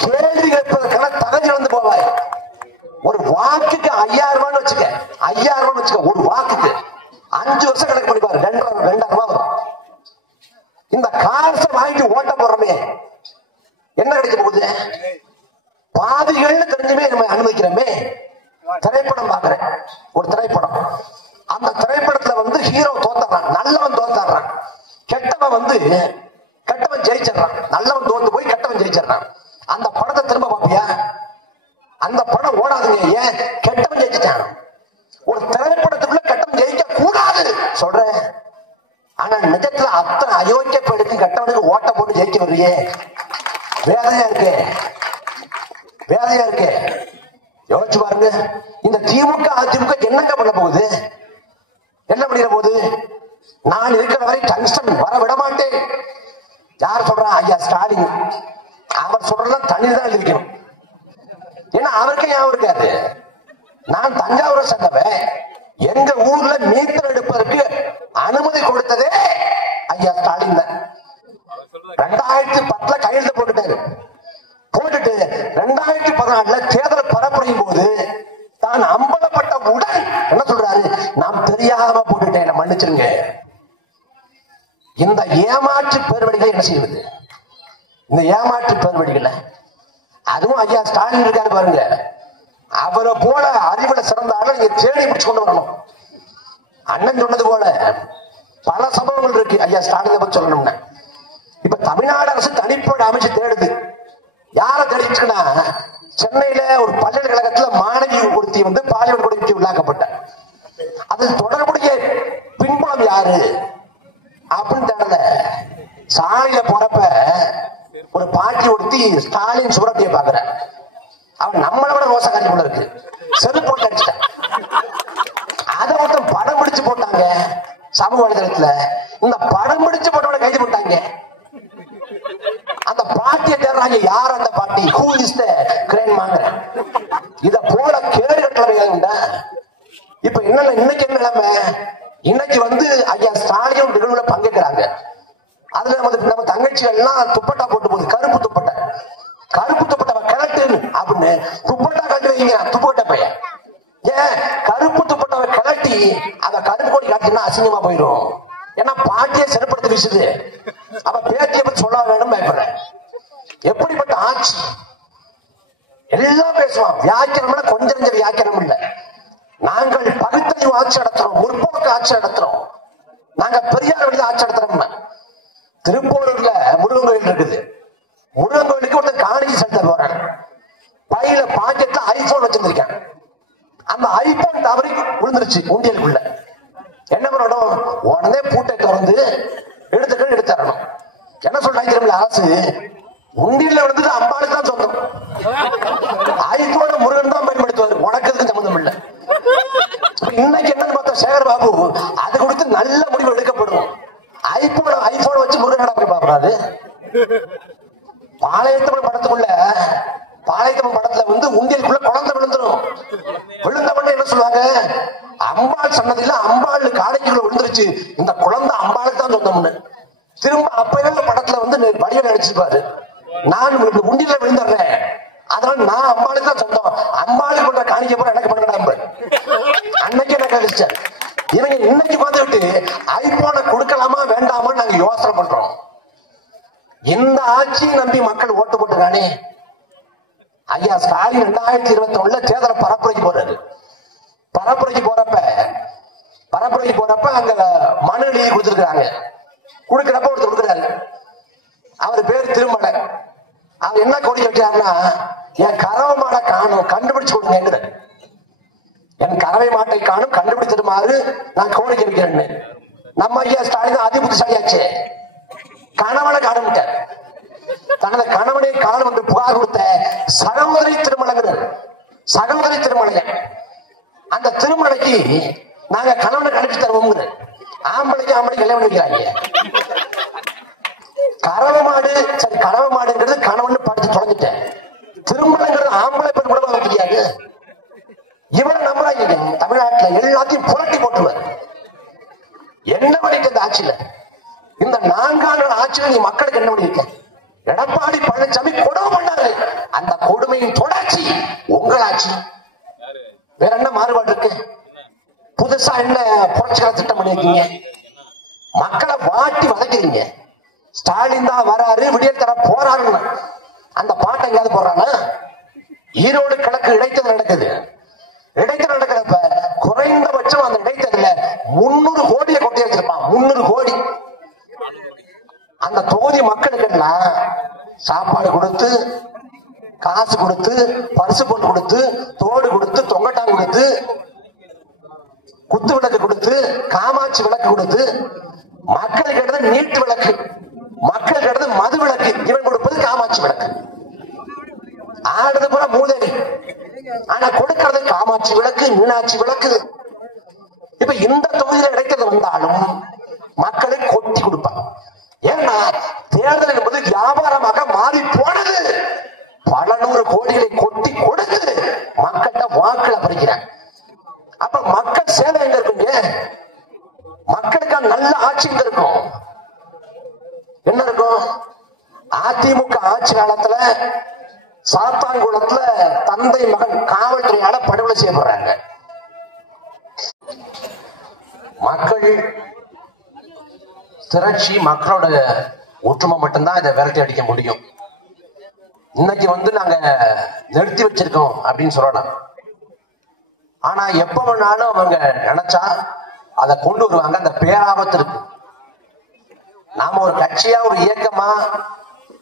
கேள்வி கேட்பதற்கான தகுதி வந்து போவாய். ஒரு வாக்குக்கு 5000 ரூபான்னு வச்சுக்க, 5000 ரூபான்னு வச்சுக்க. ஒரு வாக்குக்கு 5 வருஷம் கணக்கு பண்ணி பாரு, 2000 ரூபாய் வரும். இந்த காசை வாங்கிட்டு ஓட்ட போடுறோமே என்ன கிடைக்க போகுது? பாதிகள்னு தெரிஞ்சுமே நம்ம அனுமதிக்கிறோமே. திரைப்படம் பாக்குறேன், ஒரு திரைப்படம். அந்த திரைப்படத்துல வந்து ஹீரோ தோத்துறான், நல்லவன் தோத்துறான், கெட்டவன் ஜெயிச்சிடறான். நல்லவன் தோத்து போய் கெட்டவன் ஜெயிச்சிடறான். அந்த படத்தை திரும்ப பாப்பியா? அந்த படம் ஓடாதுங்க. ஏன்? கெட்டவன் ஜெயிச்சிட்டான். ஒரு திரைப்படத்துக்குள்ள கெட்டவன் ஜெயிக்க கூடாது சொல்றேன். ஆனா நிஜத்துல அத்தனை அயோக்கிய பெடுக்கு கெட்டவனுக்கு ஓட்ட போட்டு ஜெயிக்க வருறியே, வேதனையா இருக்கு, வேதனையா இருக்கு. யோசிச்சு பாருங்க. இந்த திமுக அதிமுக என்னங்க பண்ண போகுது? என்ன பண்ணிட போகுது? நான் இருக்கிற வரை டங்ஸ்டன் வர விட மாட்டேன். யார் சொல்றா? ஐயா ஸ்டாலின். அவர் சொல்றதெல்லாம் தண்ணீர் தான் இருக்கணும். ஏன்னா அவருக்கே ஞாபகம் இருக்காது. நான் தஞ்சாவூரை சேர்ந்தவன். எங்க ஊர்ல மீட்டர் எடுப்பதற்கு அனுமதி கொடுத்ததே ஐயா ஸ்டாலின் தான். 2010 கையெழுத்து போட்டுட்டாரு. போட்டுட்டு 2014 தேர்தல் பரப்புரையும் போது தான் அம்பலப்பட்ட உடன் என்ன சொல்றாரு, நாம் தெரியாம போட்டுட்டேன், மன்னிச்சிருங்க. இந்த ஏமாற்று பேர்வழிகளை என்ன செய்வது? இந்த ஏமாற்று பேர்வழிகளை அதுவும் ஐயா ஸ்டாலின் இருக்காரு பாருங்க, அவரை போல அறிவுல சிறந்தாலும் நீங்க தேடி பிடிச்சு கொண்டு வரணும். அண்ணன் சொன்னது போல பல சம்பவங்கள் இருக்கு ஐயா ஸ்டாலினை பத்தி சொல்லணும்னா. இப்ப தமிழ்நாடு அரசு தனிப்பட அமைச்சு தேடுது. யார தேடிச்சுன்னா, சென்னையில ஒரு பல்கலைக்கழகத்துல மாணவி ஒருத்தி வந்து பாலியல் கொடுமைக்கு உள்ளாக்கப்பட்ட, அது தொடர்புடைய பின்புலம் யாரு அப்படின்னு தேடல. சாலையில போறப்ப ஒரு பாட்டி ஒருத்தி ஸ்டாலின் சுவரத்தைய பாக்குற, அவன் நம்மளை விட ரோசக்காரி போல இருக்கு, செருப்பு போட்டு அடிச்சிட்டான். அதை ஒருத்தன் படம் பிடிச்சு போட்டாங்க சமூக வலைதளத்துல. இந்த படம் பிடிச்சு போட்டவனை கைது போட்டாங்க. அந்த பாட்டியை தேடுறாங்க, யார் அந்த பாட்டி, ஹூ இஸ் த கிராண்ட்மாங்க. இத போல கேடு கட்டளை. இப்ப என்ன இன்னைக்கு என்ன நிலைமை? இன்னைக்கு வந்து ஐயா ஸ்டாலின் நிகழ்வுல பங்கேற்கிறாங்க. அதுல நம்ம தங்கச்சிகள் எல்லாம் துப்பட்டா போட்டு போகுது, கருப்பு துப்பட்டா. கருப்பு துப்பட்டா கலட்டு அப்படின்னு துப்பட்டா கலட்டு வைங்க, துப்பட்டா பையன். ஏன் கருப்பு துப்பட்டாவை கலட்டி அத கருப்பு கோடி காட்டினா அசிங்கமா போயிடும். ஏன்னா பாட்டியை சிறப்படுத்த வீசுது. அவ பேட்டியை பத்தி சொல்ல வேணும் பயப்படுறேன். எப்படிப்பட்ட ஆட்சி! எல்லாம் பேசுவான், வியாக்கியம் கொஞ்சம் கொஞ்சம் வியாக்கியம் இல்லை. நாங்கள் பகுத்தறிவு ஆட்சி நடத்துறோம், முற்போக்கு ஆட்சி நடத்துறோம், நாங்க பெரியார் வழியில் ஆட்சி நடத்துறோம். திருப்பூரூர்ல முருகன் கோயில் இருக்குது. முருகன் கோயிலுக்கு ஒருத்தர் காணிக்கை செலுத்த போறாங்க. பையில பாக்கெட்ல ஐபோன் வச்சிருந்திருக்காங்க. அந்த ஐபோன் தவறி விழுந்துருச்சு உண்டியலுக்குள்ள. என்ன பண்ணணும்? உடனே பூட்டை திறந்து எடுத்துறணும். என்ன சொல்றாங்க அரசு? உண்டியல்ல விழுந்தது அம்பாளுக்கு தான் சொந்தம், ஐபோன் முருகன் தான் பயன்படுத்துவாரு, உனக்கு எதுக்கு சம்பந்தம் இல்லை. இன்னைக்கு என்னன்னு பார்த்தா சேகர் பாபு அது கொடுத்து நல்ல முடிவு எடுக்கப்படும். ஐபோன் வச்சு முருகன் போய் பாக்குறாரு. பாளையத்தமிழ் படத்துல வந்து உண்டியலுக்குள்ள குழந்தை விழுந்துரும். விழுந்தவொடனே என்ன சொல்லுவாங்க? அம்பாள் சன்னதியில அம்பாள் காணிக்குள்ள விழுந்துருச்சு, இந்த குழந்தை அம்பாளுக்கு தான் சொந்தம்னு. திரும்ப அப்பவே படத்துல வந்து வடிவம் அடிச்சிருப்பாரு, நான் உண்டியில விழுந்துடுறேன், அதனால நான் அம்பாளுக்கு தான் சொந்தம், அம்பாளுக்கு பண்ற காணிக்க போற எனக்கு பண்ண அன்னைக்கு எனக்கு அடிச்சார். இவங்க இன்னைக்கு பார்த்துட்டு ஐபோனை கொடுக்கலாமா வேண்டாமா நாங்க யோசனை பண்றோம். இந்த ஆட்சியை நம்பி மக்கள் ஓட்டு போட்டுறானே. ஐயா ஸ்டாலின் 2021 தேர்தல் பரப்புரைக்கு போறாரு. பரப்புரைக்கு போறப்ப அங்க மனு எழுதி கொடுத்திருக்காங்க. கொடுக்கிறப்ப ஒருத்தர் கொடுக்குறாரு, அவர் பேர் திருமலை. அவர் என்ன கோரிக்கை வைக்கிறாருன்னா, என் கறவை மாடை காணும், கண்டுபிடிச்சு கொடுங்க. என் கறவை மாட்டை காணும், கண்டுபிடிச்சிருமாறு நான் கோரிக்கை வைக்கிறேன்னு. நம்ம ஐயா ஸ்டாலின் அதி புத்திசாலியாச்சு, கணவனை காணும்ட்டார். தனது கணவனை காணும் என்று புகார் கொடுத்த சகோதரி திருமலையன். அந்த திருமலைக்கு நாங்க கணவனை கணிச்சு தருவோம். ஆம்பளைக்கு கல்யாணம் வைக்கிறாங்க. கறவை மாடுங்கிறது கணவன் படிச்சு தொலைஞ்சிட்டேன். திருமலைங்கிறது ஆம்பளை பெண் கூட வாங்க முடியாது. இவரை நம்புறாங்க. தமிழ்நாட்டில் எல்லாத்தையும் புரட்டி போட்டுருவார். என்ன பண்ணிட்டு இந்த ஆட்சியில, இந்த 4 ஆண்டு ஆட்சியில நீ மக்களுக்கு என்ன பண்ணிருக்க? எடப்பாடி பழனிசாமி கொடுமை பண்ணாரு. அந்த கொடுமையின் தொடர்ச்சி உங்கள் ஆட்சி. வேற என்ன மாறுபாடு இருக்கு? புதுசா என்ன புரட்சிகர திட்டம் பண்ணிருக்கீங்க? மக்களை வாட்டி வதைக்கிறீங்க. ஸ்டாலின் தான் வராரு, விடியல் தர போறாருன்னு அந்த பாட்டை எங்கேயாவது போடுறாங்க? ஈரோடு கிழக்கு இடைத்தேர்தல் நடக்குது. இடைத்தேர்தல் நடக்கிறப்ப குறைந்தபட்சம் அந்த இடைத்தேர்தல 300 கோடியை கொட்டி வச்சிருப்பான். 300 கோடி. அந்த தொகுதி மக்களுக்கு எல்லாம் சாப்பாடு கொடுத்து, காசு கொடுத்து, பரிசு பொருள் கொடுத்து, தோடு கொடுத்து, தொங்கட்டான் கொடுத்து, குத்து விளக்கு கொடுத்து, காமாட்சி விளக்கு கொடுத்து, மக்களுக்கு எடுத்து நீட்டு விளக்கு, மக்களுக்கு எடுத்து மது விளக்கு, இவன் கொடுப்பது காமாட்சி விளக்கு. ஆடுறது போல மூதேவி, ஆனா கொடுக்கிறது காமாட்சி விளக்கு, மீனாட்சி விளக்கு. இப்ப இந்த தொகுதியில இடைக்கிறது வந்தாலும் மக்களை கொட்டி கொடுப்பாங்க. ஏன்னா தேர்தல் என்பது வியாபாரமாக மாறி போனது. பல 100 கோடிகளை கொட்டி கொடுத்து மக்கள்கிட்ட வாக்குல பறிக்கிறாங்க. அப்ப மக்கள் சேவை எங்க இருக்குங்க? மக்களுக்கான நல்ல ஆட்சி எங்க இருக்கும்? அதிமுக ஆட்சி காலத்துல சாத்தான்குளத்துல தந்தை மகன் காவல்துறையால படுகொலை செய்யப்படுறாங்க. மக்கள் திரட்சி, மக்களோட ஒற்றுமை மட்டும்தான் இதை விரட்டி அடிக்க முடியும். இன்னைக்கு நாங்க நிறுத்தி வச்சிருக்கோம் அப்படின்னு சொல்லலாம். ஆனா எப்ப வேணாலும் அவங்க நினைச்சா அதை கொண்டு வருவாங்க. அந்த பேராபத்து இருக்கு. நாம ஒரு கட்சியா, ஒரு இயக்கமா,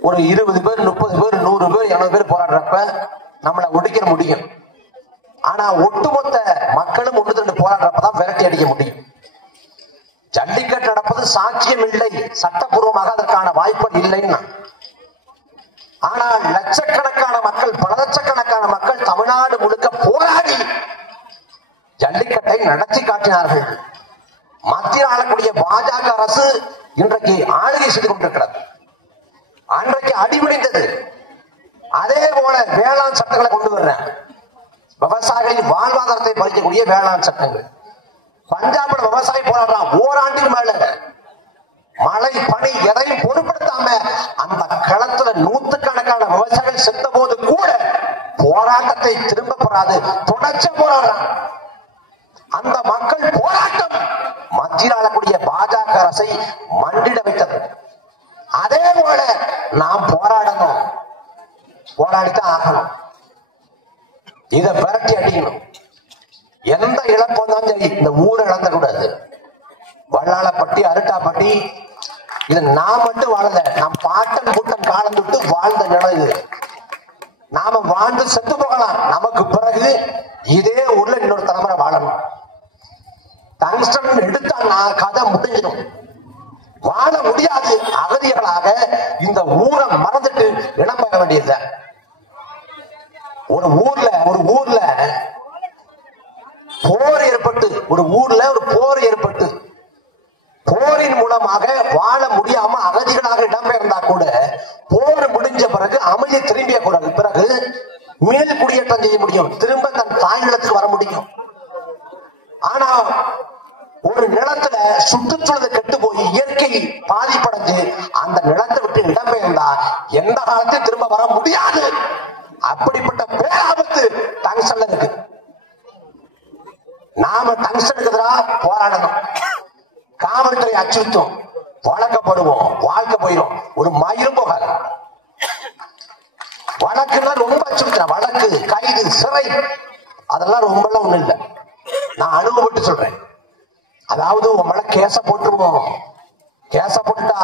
ஒரு 20 பேர், 30 பேர், 100 பேர், 200 பேர் போராடுறப்ப நம்மளை ஒடுக்கிற முடியும். ஆனா ஒட்டுமொத்த மக்களும் 1-2 போராடுறப்பதான் விரட்டி அடிக்க முடியும். ஜல்லிக்கட்டு நடப்பது சாட்சியம் இல்லை, சட்டப்பூர்வமாக அதற்கான வாய்ப்புகள் இல்லைன்னா. ஆனால் லட்சக்கணக்கான மக்கள், பல லட்சக்கணக்கான மக்கள் தமிழ்நாடு முழுக்க போராடி ஜல்லிக்கட்டை நடத்தி காட்டினார்கள். மத்திய ஆளக்கூடிய பாஜக அரசு இன்றைக்கு ஆளுகை செய்து கொண்டிருக்கிறது. அன்றைக்கு அடிபணிந்தது. அதே போல வேளாண் சட்டங்களை கொண்டு வர்றாங்க. விவசாயிகளின் வாழ்வாதாரத்தை பறிக்கக்கூடிய வேளாண் சட்டங்கள். பஞ்சாப்ல விவசாயி போராடுறான் ஓராண்டின் மேல. மழை பனி எதையும் பொருட்படுத்தாம அந்த களத்துல நூற்றுக்கணக்கான விவசாயிகள் செத்த போது கூட போராட்டத்தை திரும்ப பெறாது தொடர்ச்சி போராடுறான். அந்த மக்கள் போராட்டம் மத்தியில் ஆளக்கூடிய பாஜக அரசை மண்டிட வைத்தது. அதே போல நாம் போராடணும், போராடித்தான் ஆகணும். இதை விரட்டி அடிக்கணும். எந்த இழப்பு வந்தாலும் சரி, இந்த ஊரை இழந்தக்கூடாது. வல்லாளப்பட்டி, அருட்டாப்பட்டி, இது நான் மட்டும் வாழல, நம் பாட்டன் கூட்டம் காலம் தொட்டு வாழ்ந்த நிலம் இது. நாம வாழ்ந்து செத்து போகலாம், நமக்கு பிறகு இதே ஊர்ல இன்னொரு தலைமுறை வாழணும். டங்ஸ்டன் எடுத்தா கதை முடிஞ்சிடும். வாழ முடியாது. அகதிகளாக இந்த ஊரை மறந்துட்டு இடம் பெற வேண்டியது. ஒரு ஊர்ல போர் ஏற்பட்டு, ஒரு போர் ஏற்பட்டு போரின் மூலமாக வாழ முடியாம அகதிகளாக இடம்பெயர்ந்தா கூட போர் முடிஞ்ச பிறகு அமைதி திரும்பிய பிறகு மேல் குடியேற்றம் செய்ய முடியும், திரும்ப தன் தாய் நிலத்துக்கு வர முடியும். ஆனா ஒரு நிலத்துல சுற்றுச்சூழல் கெட்டு போய் இயற்கை பாதிப்படைஞ்சு அந்த நிலத்தை விட்டு இடம்பெயர்ந்தா எந்த காலத்தையும் திரும்ப வர முடியாது. அப்படிப்பட்ட பேராபத்து டங்ஸ்டன்ல இருக்கு. நாம டங்ஸ்டனுக்கு எதிராக போராடணும். காவல்துறை அச்சுறுத்தும், வழக்கப்படுவோம், வாழ்க்கை போயிடும், ஒரு மயிரும் போகாது. வழக்குன்னா ரொம்ப அச்சுறுத்த, வழக்கு, கைது, சிறை, அதெல்லாம் ரொம்ப எல்லாம் ஒண்ணு இல்லை. நான் அனுபவப்பட்டு சொல்றேன். அதாவது உன் மேல கேச போட்டுருவோம். கேச போட்டுட்டா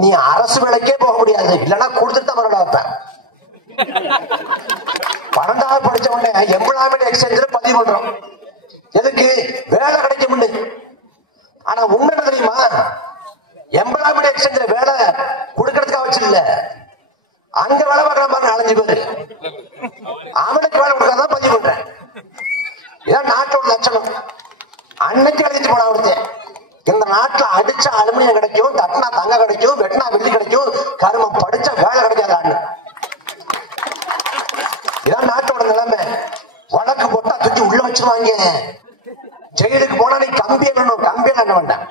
நீ அரசு வேலைக்கே போக முடியாது, இல்லைன்னா கொடுத்துட்டு தான் மறுபடியும் வைப்பேன். 12வது படிச்ச உடனே எம்ப்ளாய்மெண்ட் எக்ஸ்சேஞ்சில் பதிவு பண்றோம். எதுக்கு? வேலை கிடைக்க முடியும். ஆனா உண்மை தெரியுமா? எம்ப்ளாய்மெண்ட் எக்ஸ்சேஞ்சில் வேலை கொடுக்கறதுக்காக வச்சு இல்ல, அங்க வேலை பார்க்கற மாதிரி 4-5 பேரு அவனுக்கு வேலை கொடுக்காதான் பதிவு பண்றேன். இதான் நாட்டோட லட்சணம். அன்னைக்கு எழுதிட்டு போனா ஒருத்தன், இந்த நாட்டுல அடிச்சா அலுமினியம் கிடைக்கும், தட்டினா தங்க கிடைக்கும், வெட்டினா வெள்ளி கிடைக்கும், கருமம் படிச்சா வேலை கிடைக்காது. இதான் நாட்டோட நிலைமை. வழக்கு போட்டா தூக்கி உள்ள வச்சிருவாங்க. ஜெயிலுக்கு போனா நீ கம்பி என்ன வேண்டாம்.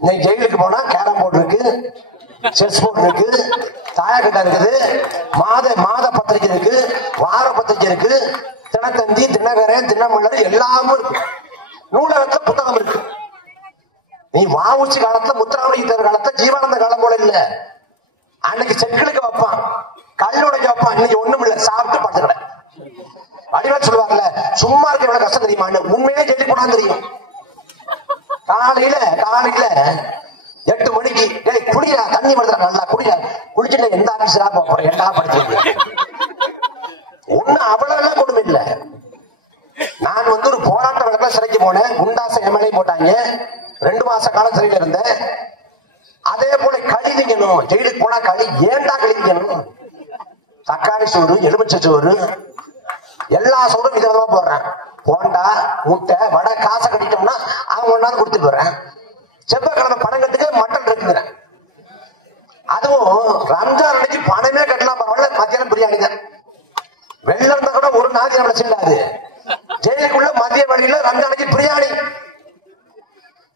இன்னைக்கு ஜெயிலுக்கு போனா கேரம் போர்டு இருக்கு, செஸ் போர்டு இருக்கு, தாயக்கட்டை இருக்குது, மாத பத்திரிகை இருக்கு, வார பத்திரிகை இருக்கு, தினத்தந்தி, தினகரன், தினமலர் எல்லாமும் இருக்கு. நூலகத்துல புத்தகம் இருக்கு. நீ வாவுச்சி காலத்துல, முத்துராமலிங்க காலத்துல, ஜீவானந்த காலம் போல இல்ல. அன்னைக்கு செட்களுக்கு வைப்பான், கல்லுடைக்க வைப்பான். இன்னைக்கு ஒண்ணும் இல்ல, சாப்பிட்டு படுத்துக்கிட. அடிவாள் சொல்லுவாங்கல்ல, சும்மா இருக்க எவ்வளவு கஷ்டம் தெரியுமா? உண்மையிலே ஜெயிலுக்கு போனா தெரியும். காலையில 8 மணிக்கு குடியா, தண்ணி மடுத்துற, நல்லா குடியா, குடிச்சுட்டு எந்த ஆபீஸரா போறேன், என்ன படுத்து ஒண்ணு அவ்வளவு எல்லாம் கொடுமை இல்ல. நான் ஒரு போராட்ட வழக்கில் சிறைக்கு போனேன். குண்டாச எம்எல்ஏ போட்டாங்க. 2 மாச காலம் சிறையில் இருந்தேன். அதே போல கழிதிக்கணும். ஜெயிலுக்கு போனா ஏண்டா கழிதிக்கணும்? தக்காளி சோறு, எலுமிச்சை சோறு, எல்லா சோறும் விதவிதமா போடுறேன். போண்டா, முட்டை, வடை, காசை கட்டிட்டோம்னா அவன் ஒன்னாவது கொடுத்துட்டு போறேன். செவ்வாய்க்கிழமை பணம் கட்டுக்கு மட்டன் இருக்குங்கிறேன். அதுவும் ரம்ஜான் அன்னைக்கு பணமே கட்டலாம் பரவாயில்ல, மத்தியானம் பிரியாணி தான். வெள்ளம் இருந்தா கூட ஒரு நாளைக்கு நம்மள செல்லாது. ஜெயிலுக்குள்ள மதிய வழியில ரம்ஜானுக்கு பிரியாணி.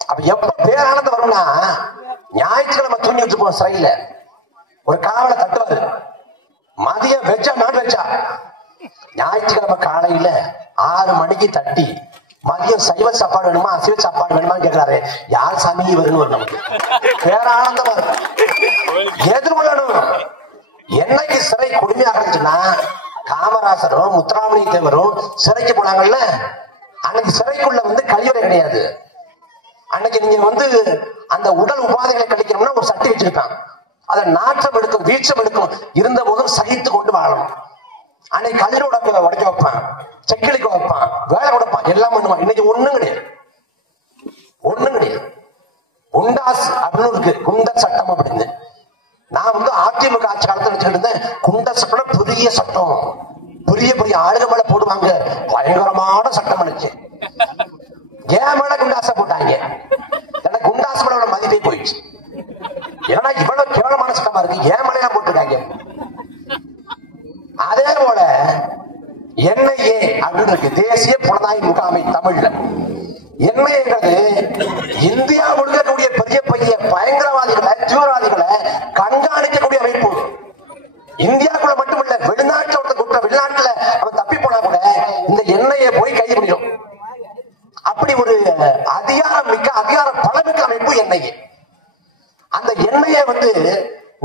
அப்ப எப்ப பேரானந்தம் வரும்னா, ஞாயிற்றுக்கிழமை தூங்கி வச்சுப்போம் சிறையில. ஒரு காவலை தட்டுவாரு. மதியம் வெச்சா நான் வெச்சா ஞாயிற்றுக்கிழமை காலையில 6 மணிக்கு தட்டி மதியம் சைவ சாப்பாடு வேணுமா அசைவ சாப்பாடு வேணுமான்னு கேட்கிறாரு. யார் சாமி வருன்னு வரும். நமக்கு பேரானந்தமா இருக்கும். எதிர்கொள்ளணும். என்னைக்கு சிறை கொடுமையாக இருந்துச்சுன்னா, காமராசரும் முத்துராமலிங்க தேவரும் சிறைக்கு போனாங்கல்ல, அன்னைக்கு சிறைக்குள்ள கழிவறை கிடையாது. அன்னைக்கு நீங்க அந்த உடல் உபாதைகளை கழிக்கணும்னா ஒரு சட்டி வச்சிருக்கான். அதை நாற்றம் எடுக்கும், வீச்சம் எடுக்கும். இருந்த போதும் சகித்து கொண்டு வாழணும். அன்னைக்கு கல்லூரி உடைக்க வைப்பான், செக்கிலிக்க வைப்பான், வேலை கொடுப்பான், எல்லாம் பண்ணுவான். இன்னைக்கு ஒண்ணும் கிடையாது, ஒண்ணும் கிடையாது. குண்டாஸ் அப்படின்னு இருக்கு, குண்டர் சட்டம் அப்படின்னு. நான் அதிமுக ஆட்சி காலத்தில் வச்சுக்கிட்டு இருந்தேன். குண்டர் சட்டம் பெரிய சட்டம், பெரிய பெரிய ஆளுக மேல போடுவாங்க, பயங்கரமான சட்டம் நினைச்சேன். ஏன் மேல குண்டாசை போட்டாங்க? எனக்கு குண்டாசு மேல மதிப்பே போயிடுச்சு. ஏன்னா இவ்வளவு கேவலமான சட்டமா இருக்கு, ஏன் மேல போட்டுருக்காங்க. அதே போல NIA அப்படின்னு இருக்கு, தேசிய புலனாய்வு முகாமை. தமிழ்ல NIAங்கிறது இந்தியா முழுக்கக்கூடிய பெரிய பெரிய பயங்கரவாதிகளை, தீவிரவாதிகளை கண்காணிக்கக்கூடிய அமைப்பு. இந்தியாவுக்குள்ள மட்டுமல்ல, வெளிநாட்டுல ஒருத்தர் குற்ற, வெளிநாட்டுல அவன் தப்பி போனா கூட இந்த NIA போய் கைது பண்ணிடும். அப்படி ஒரு அதிகாரம் மிக்க, அதிகார பலமிக்க அமைப்பு NIA. அந்த NIA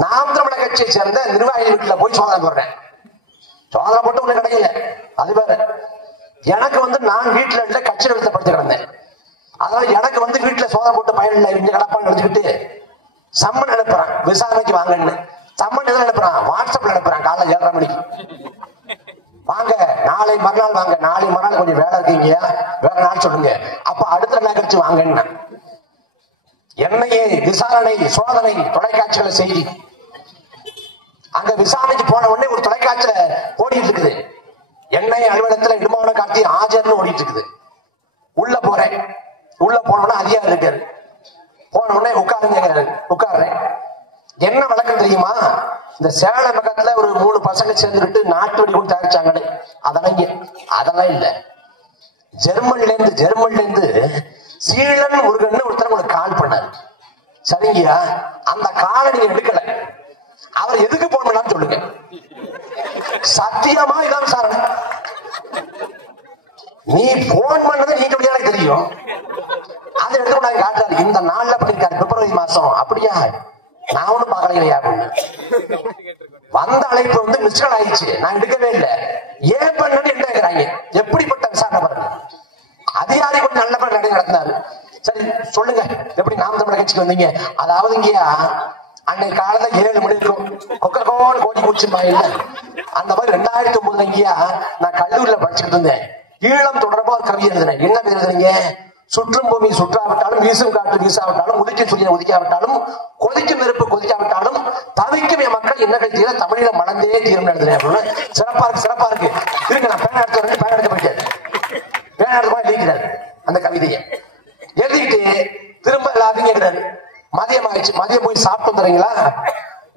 நாம் தமிழர் கட்சியை சேர்ந்த நிர்வாகிகள் வீட்டுல போய் சோதனை போடுறேன். சோதனை போட்டு ஒண்ணு கிடைக்கல, அது வேற. எனக்கு நான் வீட்டுல இல்ல, கட்சி எடுத்து படிச்சு கிடந்தேன். அதனால எனக்கு வீட்டுல சோதனை போட்டு பயன் இல்லை, இங்க கடப்பான்னு நினைச்சுக்கிட்டு சம்மன் அனுப்புறான், விசாரணைக்கு வாங்கன்னு. சம்மன் எதில் அனுப்புறான்? வாட்ஸ்அப்ல அனுப்புறான். காலைல 7:30 மணிக்கு வாங்க, நாளை மறுநாள் வாங்க, நாளை மறுநாள் கொஞ்சம் வேலை இருக்கீங்க, வேற நாள் சொல்லுங்க, அப்ப அடுத்த நாள் கழிச்சு வாங்கன்னு. NIA விசாரணை, சோதனை, தொலைக்காட்சிகளை செய்தி. அங்க விசாரணைக்கு போன உடனே ஒரு தொலைக்காட்சியில ஓடிட்டு இருக்குது, NIA அலுவலகத்துல இடுமானம் காட்டி ஆஜர்னு ஓடிட்டு இருக்குது. உள்ள போறேன். உள்ள போனோம்னா அதிகாரி இருக்காரு. போன உடனே உட்காருங்க, உட்கார்றேன். என்ன வழக்கம் தெரியுமா? இந்த சேலம் பக்கத்துல ஒரு 3 பசங்க சேர்ந்துக்கிட்டு நாட்டு வெடி கூட தயாரிச்சாங்களே, அதெல்லாம் இல்ல. ஜெர்மன்ல இருந்து சீலன் முருகன் ஒருத்தர் உங்களுக்கு கால் பண்ணாரு. சரிங்கயா, அந்த காலை நீங்க எடுக்கல, அவர் எதுக்கு போன் பண்ணான்னு சொல்லுங்க. சத்தியமா இதான் விசாரணை. நீ போன் பண்ணது நீ சொல்லியா எனக்கு தெரியும். அதை எடுத்து நான் காட்டுறாரு, இந்த நாள்ல பண்ணிருக்காரு, பிப்ரவரி மாசம். அப்படியா? நான் ஒண்ணும் பாக்கலையா அப்படின்னு. வந்த அழைப்பு மிஸ்கால் ஆயிடுச்சு, நான் எடுக்கவே இல்லை. ஏன் பண்ணு என்ன கேக்குறாங்க. எப்படிப்பட்ட விசாரணை பாருங்க. அதிகாரி கொஞ்சம் நல்ல பண்ண நடத்தினாரு. சரி சொல்லுங்க, எப்படி நாம் தமிழர் கட்சிக்கு வந்தீங்க? அதாவது இங்கயா அன்னைக்கு காலையில 7 மணி இருக்கும், கொக்கோன்னு கோடி குடிச்சிருப்பாங்க. அந்த மாதிரி 2009 இங்கயா நான் கல்லூரியில படிச்சுட்டு இருந்தேன். ஈழம் தொடர்பா ஒரு கவி எழுதுனேன். என்ன எழுதுறீங்க? சுற்றும் பூமி சுற்றாவிட்டாலும், வீசும் காற்று வீசாவிட்டாலும், உதிக்கும் சூரியன் உதிக்காவிட்டாலும், கொதிக்கும் நெருப்பு கொதிக்காவிட்டாலும், தவிக்கும் என் மக்கள் என்ன கட்சியில தமிழில மணந்தே தீர்வு எழுதுறேன் அப்படின்னு. சிறப்பா இருக்கு. இருக்கு, நான் பேன் எடுத்து வரேன், பேன் எடுத்து போயிட்டேன். பேன் எடுத்து போய் எழுதிக்கிறாரு அந்த கவிதையை. எழுதிட்டு திரும்ப எல்லாத்தையும் கேட்கிறாரு. மதியம் ஆயிடுச்சு, மதியம் போய் சாப்பிட்டு வந்துறீங்களா?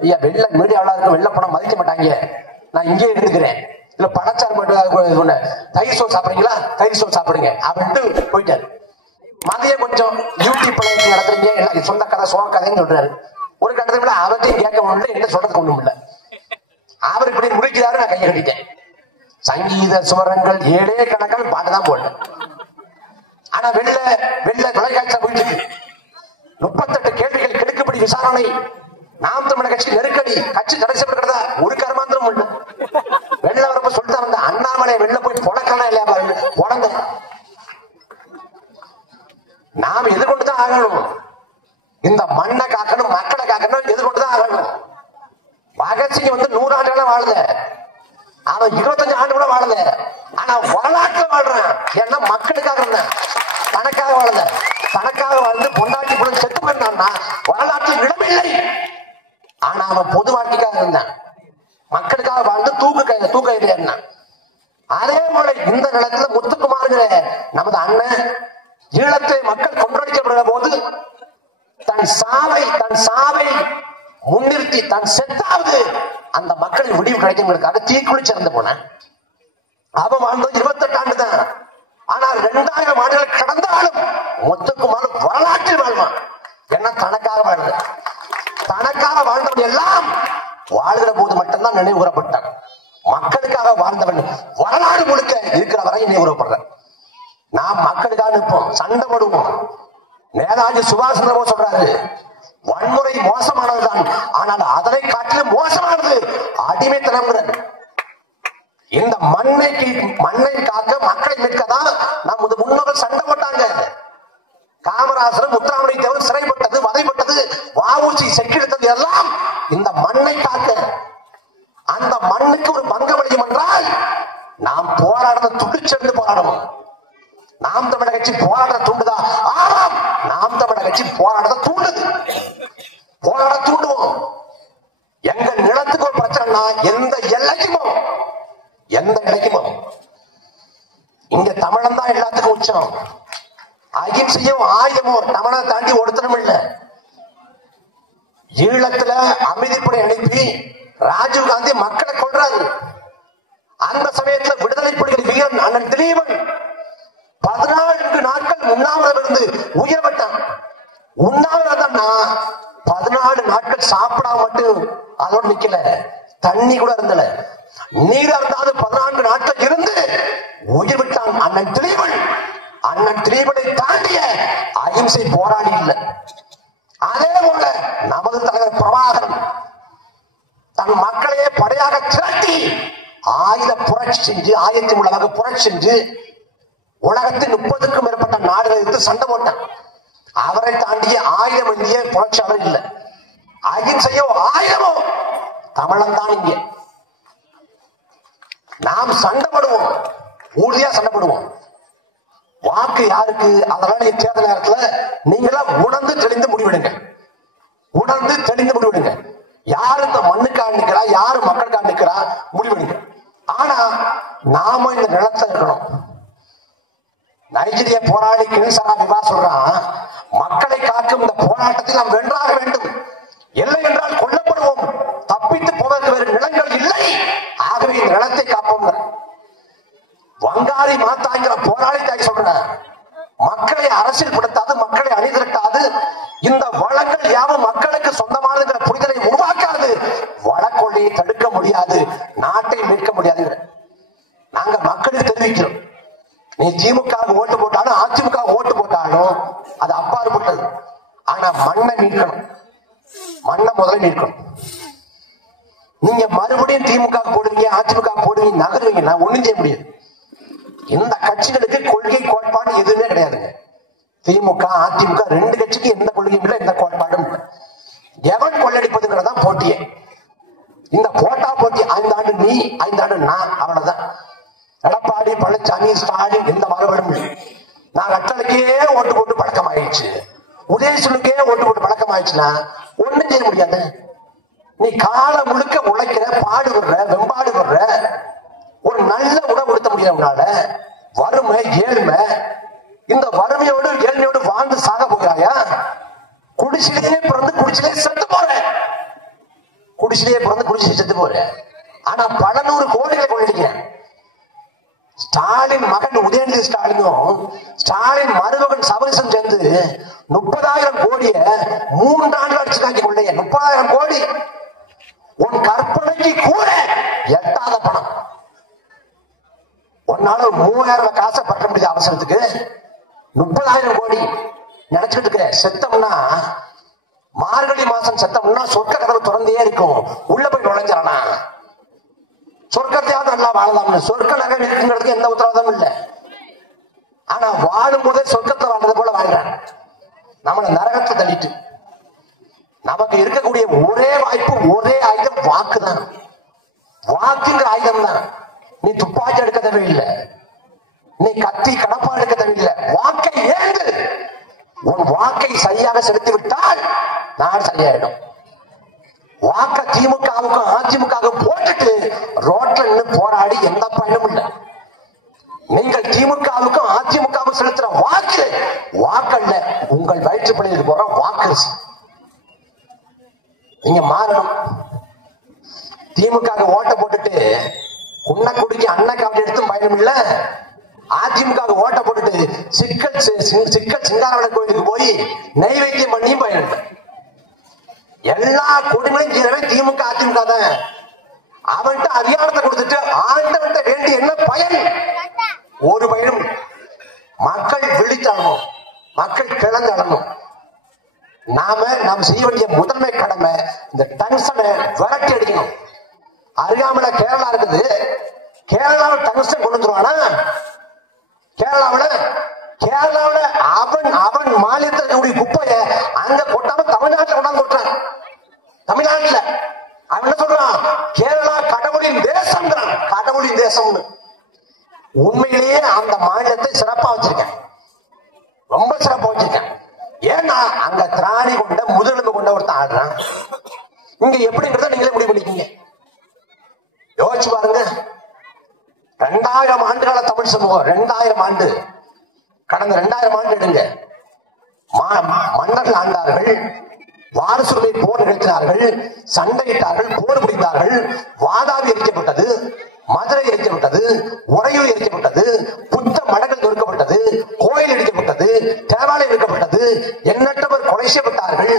ஐயா வெள்ள மீடியாவில இருக்க வெள்ள பணம் மதிக்க மாட்டாங்க, நான் இங்கே எடுத்துக்கிறேன். இல்ல பணச்சார் மட்டும் தயிர் சோறு சாப்பிடுறீங்களா? தயிர் சோறு சாப்பிடுங்க அப்படின்ட்டு போயிட்டாரு. மதியம் கொஞ்சம் யூடியூப் நடத்துறீங்க, எல்லாம் சொந்த கதை சோழ கதைன்னு சொல்றாரு. ஒரு கட்டத்துல அவர்கிட்டையும் கேட்க முடியல, என்ன சொல்றதுக்கு ஒண்ணும் இல்ல. அவர் இப்படி முடிக்கிறாரு, நான் கையை கட்டிட்டேன். சங்கீத சுவரங்கள் 7 கணக்கான பாட்டு தான் போட்டேன். ஆனா வெள்ள தொலைக்காட்சியா போயிட்டு இருக்கு. 38 கேள்விகள் கெடுக்கப்படி விசாரணை. நாம் தமிழர் கட்சி நெருக்கடி, கட்சி தடைசப்படுகிறதா? ஒரு கர்மாந்திரம் உண்டு. வெள்ள வரப்ப சொல்லிட்டு வந்த அண்ணாமலை வெளில போய் பொணக்கான இல்லையா பாருங்க, பொணங்க. நாம் எதிர்கொண்டுதான் ஆகணும். இந்த மண்ணை காக்கணும், மக்களை காக்கணும், எதிர்கொண்டுதான் ஆகணும். பகத்சிங் 100 ஆண்டுகளா வாழல, அவன் 25 ஆண்டு கூட வாழல. ஆனா வரலாற்றுல வாழ்றான். ஏன்னா மக்களுக்காக இருந்தான், தனக்காக வாழல. தனக்காக வாழ்ந்து பொண்டாட்டி பொண்ணு செத்து பண்ணான்னா வரலாற்றில் இடமில்லை. ஆனா அவன் பொது வாழ்க்கைக்காக இருந்தான், மக்களுக்காக வாழ்ந்து தூக்க இருந்தான். அதே போல இந்த நிலத்துல முத்துக்குமாருங்கிற நமது அண்ணன் ஈழத்தை மக்கள் கொன்றடிக்கப்படுகிற போது தன் சாவை முன்னிறுத்தி தன் செத்தாவது அந்த மக்களின் விடிவு கிடைக்குங்கிறதுக்காக தீக்குளிச்சு இறந்து போனான். அவன் வாழ்ந்தது 28 ஆண்டு தான். ஆனால் 2000 ஆண்டுகள் கடந்தாலும் முத்துக்குமார் வரலாற்றில் வாழ்வான். என்ன தனக்காக வாழ்ந்த, தனக்காக வாழ்ந்தவன் எல்லாம் வாழ்கிற போது மட்டும்தான் நினைவு கூறப்பட்டார். மக்களுக்காக வாழ்ந்தவன் வரலாறு முழுக்க இருக்கிற வரை நினைவு கூறப்படுற. நாம் மக்களுக்காக நிற்போம், சண்டை போடுவோம். நேதாஜி சுபாஷ் சந்திர போஸ் சொல்றாரு, வன்முறை மோசமானதுதான், ஆனால் அதனை காட்டிலும் மோசமானது அடிமைத்தனம். இந்த மண்ணை காக்க, மக்களை மீட்கதான் நமது முன்னோர்கள் சண்டை போட்டாங்க. காமராசர், முத்துராமலிங்க தேவர் சிறைப்பட்டது, வதைப்பட்டது, வஉசி செக்கிழுத்தது எல்லாம் இந்த மண்ணை காக்க. அந்த மண்ணுக்கு ஒரு பங்கம் அளிக்கும் என்றால் நாம் போராடுறத துடிச்சென்று போராடணும். நாம் தமிழர் கட்சி போராடுற தூண்டுதா? ஆமாம், நாம் தமிழர் கட்சி போராடுறத தூண்டுது. போராட தூண்டுவோம். எங்க நிலத்துக்கு ஒரு பிரச்சனைனா எந்த எல்லைக்குமோ இங்க தமிழன் தான் எல்லாத்துக்கும் உச்சம். அகிம்சையும் ஆயுதமும் தமிழை தாண்டி ஒருத்தரும் இல்ல. ஈழத்துல அமைதிப்படை அனுப்பி ராஜீவ் காந்தி மக்களை கொள்றாரு. அந்த சமயத்துல விடுதலை புலிகள் வீரன் அண்ணன் திலீபன் 14 நாட்கள் உண்ணாவிரதம் இருந்து உயிர் விட்டான். உண்ணாவிரதம்னா 14 நாட்கள் சாப்பிடாம மட்டும் அதோட நிக்கல, தண்ணி கூட இருந்தல, நீர் இருந்தாது 14 நாட்கள் இருந்து உயிர் விட்டான் அண்ணன் திலீபன். அண்ணன் திலீபனை தாண்டிய அகிம்சை போராடி இல்லை. அதே போல நமது தலைவர் பிரபாகரன் தன் மக்களையே படையாக திரட்டி ஆயுத புரட்சி செஞ்சு, ஆயிரத்தி உலக புரட்சி செஞ்சு உலகத்தின் 30க்கும் மேற்பட்ட நாடுகளை இருந்து சண்டை போட்டான். அவரை தாண்டிய ஆயுதம் இந்திய புரட்சியாளர் இல்லை. அகிம்சையோ ஆயுதமோ தமிழன் தான். இங்கே நாம் சண்டை போடுவோம், உறுதியா சண்டை போடுவோம். வாக்கு யாருக்கு? அதனால தேர்தல் நேரத்தில் நீங்களா உணர்ந்து தெளிந்து முடிவெடுங்க. யாரு இந்த மண்ணுக்காக நிக்கிறா, யாரு மக்களுக்காக நிக்கிறா முடிவெடுங்க. ஆனா நாம இந்த நிலத்துல இருக்கணும். நைஜீரிய போராளி கினிசாரா விவா சொல்றான், மக்களை காக்கும் இந்த போராட்டத்தில் நாம் வென்றாக வேண்டும். இல்லை என்றால் கொல்லப்படுவோம். தப்பித்து போவதற்கு வேறு நிலங்கள் இல்லை. ஆகவே இந்த நிலத்தை காப்போம். வங்காரி மாத்தாங்கிற போராளி தாய் சொல்ற, மக்களை அரசியல் படுத்தாது, மக்களை அணிதிரட்டாது, இந்த வளங்கள் யாவும் மக்களுக்கு சொந்தமானதுங்கிற புரிதலை உருவாக்காது, வளக்கொள்ளையை தடுக்க முடியாது, நாட்டை மீட்க முடியாது. நாங்க மக்களுக்கு தெரிவிக்கிறோம், நீ திமுக ஓட்டு போட்டாலும் அதிமுக ஓட்டு போட்டாலும் அது அப்பாற்பட்டது. ஆனா மண்ணை மீட்கணும், மண்ணை முதல்ல மீட்கணும். நீங்க மறுபடியும் திமுக போடுவீங்க, அதிமுக போடுவீங்க, நகருவீங்க, நான் ஒண்ணும் செய்ய முடியாது. இந்த கட்சிகளுக்கு கொள்கை கோட்பாடு எதுவுமே கிடையாதுங்க. திமுக அதிமுக 2 கட்சிக்கு எந்த கொள்கையும் இல்லை, எந்த கோட்பாடும் இல்லை. எவன் கொள்ளடிப்பதுங்கிறதான் போட்டியே. இந்த போட்டா போட்டி 5 ஆண்டு நீ 5 ஆண்டு நான், அவ்வளவுதான். எடப்பாடி பழனிசாமி ஸ்டாலின் எந்த மறுபடியும் இல்லை. நான் கட்டளுக்கே ஓட்டு போட்டு பழக்கம் ஆயிடுச்சு, உதயசூலுக்கே ஓட்டு போட்டு பழக்கம் ஆயிடுச்சுன்னா ஒண்ணும் செய்ய முடியாது. நீ காலம் முழுக்க உழைக்கிற, பாடுபடுற, வெம்பாடுபடுற, ஒரு நல்ல உணவு கொடுத்த முடியாதனால வறுமை ஏழ்மை, இந்த வறுமையோடு ஏழ்மையோடு வாழ்ந்து சாக போகிறாயா? குடிசிலேயே பிறந்து குடிசிலே செத்து போற, குடிசிலேயே பிறந்து குடிசிலே செத்து போற. ஆனா பல 100 கோடிகளை கொள்ளையடிக்கிறேன். ஸ்டாலின் மகன் உதயநிதி ஸ்டாலினும் ஸ்டாலின் மருமகன் சபரிசன் சேர்ந்து 30,000 கோடிய 3 ஆண்டு அடிச்சுக்காங்க கொள்ளைய. 30,000 கோடி உன் கற்பனைக்கு கூட எட்டாத பணம். ஒன்னால 3,000 காசை பற்ற முடியாத அவசரத்துக்கு 30,000 கோடி நினைச்சிட்டு இருக்க. செத்தம்னா மார்கழி மாசம் செத்தம்னா சொர்க்க கதவு திறந்தே இருக்கும், உள்ள போய் நுழைஞ்சானா சொர்க்கத்தையாவது நல்லா வாழலாம்னு. சொர்க்க நகை இருக்குங்கிறதுக்கு எந்த உத்தரவாதமும் இல்லை. ஆனா வாழும் போதே சொர்க்கத்தை வாழ்றது போல வாழ்றான். நம்மளை நரகத்தை தள்ளிட்டு நமக்கு இருக்கக்கூடிய ஒரே வாய்ப்பு, ஒரே ஆயுதம் வாக்கு தான். வாக்குங்கிற ஆயுதம் தான். நீ துப்பாக்கி எடுக்க தேவையில்லை, நீ கத்தி கடப்பா எடுக்க தேவையில்லை. வாக்கை ஏந்து உன் வாக்கை சரியாக செலுத்தி விட்டால் நாடு சரியாயிடும். வாக்க திமுகவுக்கும் அதிமுகவுக்கும் போட்டுட்டு ரோட்ல நின்று போராடி எந்த பயனும் இல்லை. நீங்கள் திமுகவுக்கும் அதிமுகவுக்கும் செலுத்துற வாக்கு வாக்கல்ல, உங்கள் வயிற்றுப்பள்ளியில் போற வாக்கு. நீங்க மாறணும். திமுக ஓட்ட போட்டுட்டு குன்னக்குடிக்கு அண்ணன் காவடி எடுத்து பயணம் இல்ல. அதிமுக ஓட்ட போட்டுட்டு சிக்கல் சிங்காரவள கோயிலுக்கு போய் நைவேத்தியம் பண்ணியும் பயணம் இல்லை. எல்லா கொடுமையும் செய்யறவன் திமுக அதிமுக தான். அவன்கிட்ட அதிகாரத்தை கொடுத்துட்டு ஆண்டவன்கிட்ட வேண்டி என்ன பயன்? ஒரு பயனும். மக்கள் விழித்தாளணும், மக்கள் கிளந்தாளணும். நாம் செய்ய வேண்டிய முதன்மை கடமை இந்த டங்ஸ்டனை விரட்டி அடிக்கணும். அருகாமல கேரளா இருக்குது, கேரளாவில் டங்ஸ்டன் கொண்டு வந்துருவானா? கேரளாவில் அவன் மாநிலத்தில் இருக்கக்கூடிய குப்பைய அங்க கொட்டாம தமிழ்நாட்டில் கொண்டாந்து கொட்டான். தமிழ்நாட்டில் அவன் என்ன சொல்றான்? கேரளா கடவுளின் தேசம், கடவுளின் தேசம். உண்மையிலேயே அந்த மாநிலத்தை சிறப்பா வச்சிருக்கேன், ரொம்ப சிறப்பா வச்சிருக்கேன். ஏன்னா அங்க திராணி கொண்ட முதலமைப்பு கொண்ட ஒருத்தன் ஆடுறான். இங்க எப்படிங்கிறத நீங்களே முடிவு பண்ணிக்கீங்க. யோசிச்சு பாருங்க. 2000 ஆண்டுகால தமிழ் சமூகம், 2000 ஆண்டு, கடந்த 2000 ஆண்டு எடுங்க. மன்னர்கள் ஆண்டார்கள், வாரசுரிமை போர் நிகழ்த்தினார்கள், சண்டையிட்டார்கள், போர் புரிந்தார்கள். வாதாபி எரிக்கப்பட்டது, மதுரை எரிக்கப்பட்டது, உறையூர் எரிக்கப்பட்டது, புத்த மடங்கள் நொறுக்கப்பட்டது, கோயில் எரிக்கப்பட்டது, தேவாலயம் எடுக்கப்பட்டது, எண்ணற்றவர் கொலை செய்யப்பட்டார்கள்.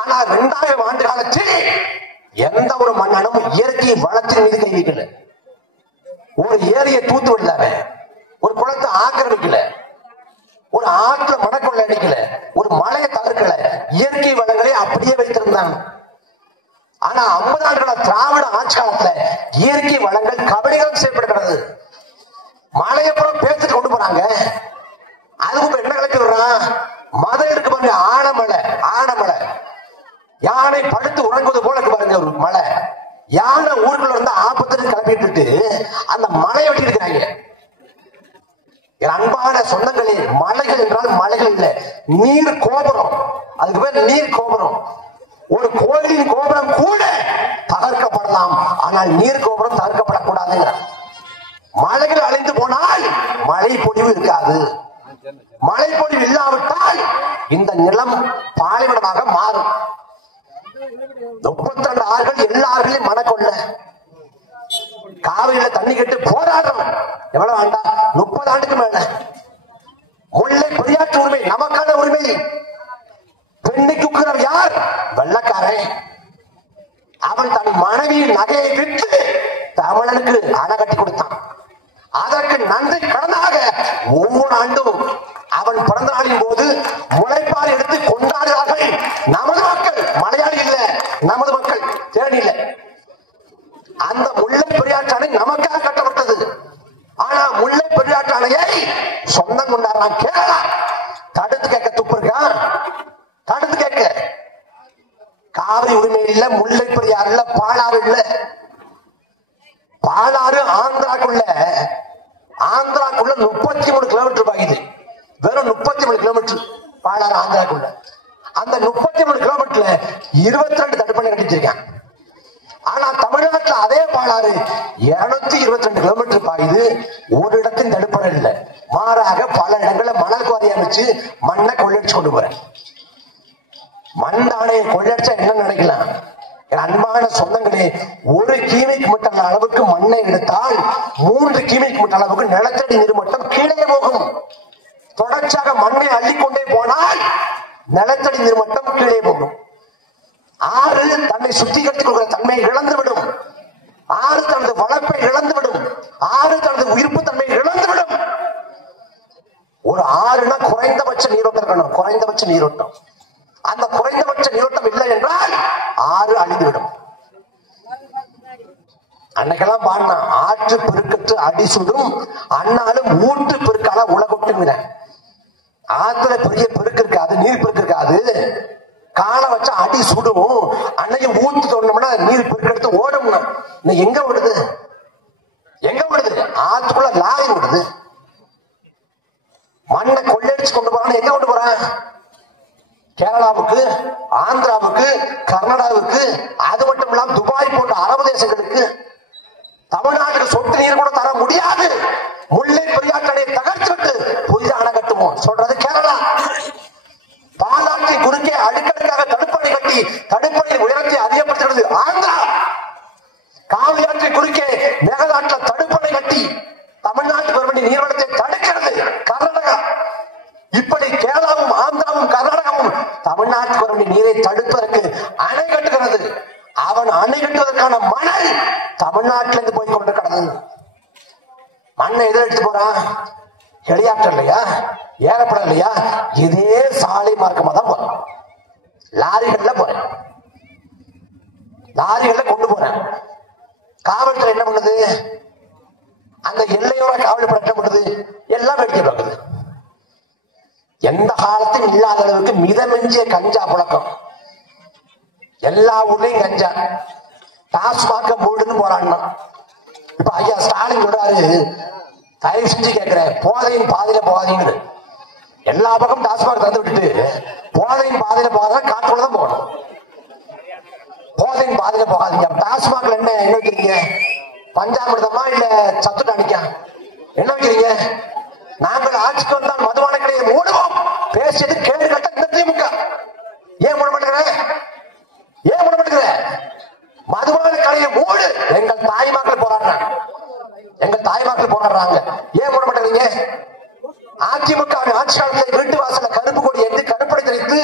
ஆனால் 2000 ஆண்டு காலத்தில் எந்த ஒரு மன்னனும் இயற்கை வளத்தின் மீது கை வைக்கல. ஒரு ஏரியை தூத்து விடல, ஒரு குளத்தை ஆக்கிரமிக்கல, ஒரு ஆற்றுல மணக்கொள்ள அடிக்கல, ஒரு மலையை தகர்க்கல. இயற்கை வளங்களை அப்படியே வைத்திருந்தாங்க. ஆனா 50 ஆண்டுகள திராவிட ஆட்சி காலத்துல இயற்கை வளங்கள் கபடிகள் செய்யப்படுகிறது. மலையப்புறம் பேசிட்டு கொண்டு போறாங்க. அதுக்கு என்ன கிளப்பி விடுறான்? மதம் இருக்கு பாருங்க, ஆனமலை, யானை படுத்து உறங்குவது போல இருக்கு பாருங்க ஒரு மலை. யானை ஊருக்குள்ள இருந்து ஆபத்துன்னு கிளப்பிட்டு அந்த மலையை வெட்டி இருக்கிறாங்க. அன்பான சொந்தங்களே, மலைகள் என்றால் மலைகள் இல்ல, நீர் கோபுரம். அதுக்கு பேர் நீர் கோபுரம். ஒரு கோயிலின் கோபுரம் கூட தகர்க்கப்படலாம், ஆனால் நீர் கோபுரம் தகர்க்கப்படக்கூடாதுங்கிற. மலைகள் அழிந்து போனால் மழை பொழிவு இருக்காது. மழை பொழிவு இல்லாவிட்டால் இந்த நிலம் பாலைவனமாக மாறும். 32 ஆறுகள், எல்லா ஆறுகளையும் மணக்கொள்ள காவிரியில தண்ணி கட்டு போராடுறோம். எவ்வளவு ஆண்டா? 30 ஆண்டுக்கு மேல. முல்லை பெரியாற்று உரிமை நமக்கான உரிமை. பெண்ணைக்கு யார்? வெள்ளக்காரன். அவன் தன் மனைவியின் நகையை விற்று தமிழனுக்கு அணை கட்டி கொடுத்தான். அதற்கு நன்றி கடனாக ஒவ்வொரு ஆண்டும் அவன் பிறந்த நாளின் போது முளைப்பால் எடுத்து கொண்டாடுகிறார்கள் நமது மக்கள். மலையாளி இல்ல, நமது மக்கள், தேனி இல்ல. அந்த முல்லை பெரியாற்று அணை நமக்காக கட்டப்பட்டது. ஆனா முல்லை பெரியாற்று அணையை சொந்தம் கொண்டாடுறான் கேரளா. தடுத்து கேட்க துப்பு இருக்கா? தடுத்து கேட்க. காவிரி உரிமை இல்ல, முல்லை பெரியாறு இல்ல, பாலாறு இல்ல. பாலாறு ஆந்திராக்குள்ள 33 கிலோமீட்டர் பாக்குது. வெறும் 33 கிலோமீட்டர் பாலாறு ஆந்திராக்குள்ள. அந்த 33 கிலோமீட்டர்ல 22 தடுப்பணை கட்டிச்சிருக்கான். ஆனா தமிழ்நாட்டில் அதே பாலாறு 222 கிலோமீட்டர் பாயுது. ஒரு இடத்தின் தடுப்பணை இல்லை. மாறாக பல இடங்களில் மணல் குவாரி அமைச்சு மண்ணை கொள்ளடிச்சு கொண்டு போறேன். மண்ணானையை கொள்ளடிச்சா என்ன நினைக்கலாம்? அன்பான சொந்தங்களே, 1 கியூபிக் மீட்டர் அளவுக்கு மண்ணை எடுத்தால் 3 கியூபிக் மீட்டர் அளவுக்கு நிலத்தடி நீர்மட்டம் கீழே போகும். தொடர்ச்சியாக மண்ணை அள்ளிக்கொண்டே போனால் நிலத்தடி நீர்மட்டம் கீழே போகும். ஆறு தன்னை சுத்திகரித்துக் கொள்கிற தன்மை இழந்துவிடும். ஆறு தனது வளர்ப்பை இழந்துவிடும். ஆறு தனது உயிர்ப்பு தன்மை இழந்துவிடும். ஒரு ஆறுனா குறைந்தபட்ச நீரோட்டம் இருக்கணும், குறைந்தபட்ச நீரோட்டம். அந்த குறைந்தபட்ச நீரோட்டம் இல்லை என்றால் ஆறு அழிந்துவிடும். அன்னைக்கெல்லாம் பாடினா ஆற்று பெருக்கற்று அடி சுடும், அண்ணாலும் ஊற்று பெருக்கால உலகொட்டுங்கிற. ஆத்துல பெரிய பெருக்கு இருக்காது, நீர் பெருக்கு இருக்காது. காலை வச்சா அடி சுடும், அன்னையும் ஊத்து தோணும்னா நீர் பெருக்கெடுத்து ஓடும்னா. எங்க விடுது? எங்க விடுது? ஆத்துக்குள்ள லாரி விடுது. மண்ணை கொள்ளடிச்சு கொண்டு போறான்னு எங்க கொண்டு போறான்? கேரளாவுக்கு, ஆந்திராவுக்கு, கர்நாடகாவுக்கு, அது மட்டும் இல்லாம துபாய் போன்ற அரபு தேசங்களுக்கு. தமிழ்நாட்டுக்கு சொட்டு நீர் கூட தர முடியாது. முல்லை பெரியாற்று அணையை தகர்த்துவிட்டு புதிய அணை கட்டுவோம் சொல்றது கேரளா. பாலாற்றை குறுக்கே அடுக்கடுக்காக தடுப்பணை கட்டி தடுப்பணை உயரத்தை அதிகப்படுத்துகிறது ஆந்திரா. காவிரியாற்றை குறுக்கே மேகதாட்டில் தடுப்பணை கட்டி தமிழ்நாட்டுக்கு வர வேண்டிய நீர்வளத்தை தடுக்கிறது கர்நாடகா. இப்படி கேரளாவும் ஆந்திராவும் கர்நாடகாவும் தமிழ்நாட்டுக்கு வர வேண்டிய நீரை தடுப்பதற்கு அணை கட்டுகிற தமிழ்நாட்டில இருந்து போய் கொண்டு கடந்தது. மண்ணை எதிர எடுத்து போறான், ஹெலிகாப்டர் இல்லையா, ஏறப்படம் இல்லையா, இதே சாலை மார்க்கமா தான் போறான். லாரிகள்ல போறேன், லாரிகள்ல கொண்டு போறேன். காவல்துறை என்ன பண்ணுது? அந்த எல்லையோர காவல் படம் என்ன பண்ணுது? எல்லாம் வெடிக்க பார்க்குது. எந்த காலத்தும் இல்லாத அளவுக்கு மிதமிஞ்சிய கஞ்சா புழக்கம். எல்லா ஊர்லயும் கஞ்சா. டாஸ்மாக மூடுன்னு போறான்னா இப்ப ஐயா ஸ்டாலின் சொல்றாரு, தயவு செஞ்சு கேட்கிறேன், போதையின் பாதையில போகாதீங்க. எல்லா பக்கம் டாஸ்மாக தந்து விட்டுட்டு போதையின் பாதையில போகாத காட்டுக்குள்ளதான் போகணும். போதையின் பாதையில போகாதீங்க. டாஸ்மாக்ல என்ன வைக்கிறீங்க? பஞ்சாமிர்தமா இல்ல சத்து டானிக்கா என்ன வைக்கிறீங்க? நாங்கள் ஆட்சிக்கு வந்தால் மதுபான கடையை மூடுவோம் பேசியது கேடு கட்ட இந்த திமுக. ஏன் மூட மாட்டேங்கிற? ஏன் மூட மாட்டேங்கிற? மதுபான கடையை மூடு. எங்கள் தாய்மார்கள் போராடுறாங்க, எங்கள் தாய்மார்கள் போராடுறாங்க. ஏன் மூட மாட்டேங்கிறீங்க? அதிமுக ஆட்சி காலத்தில் வீட்டு வாசல கருப்பு கொடி எடுத்து கருப்படை தெரிவித்து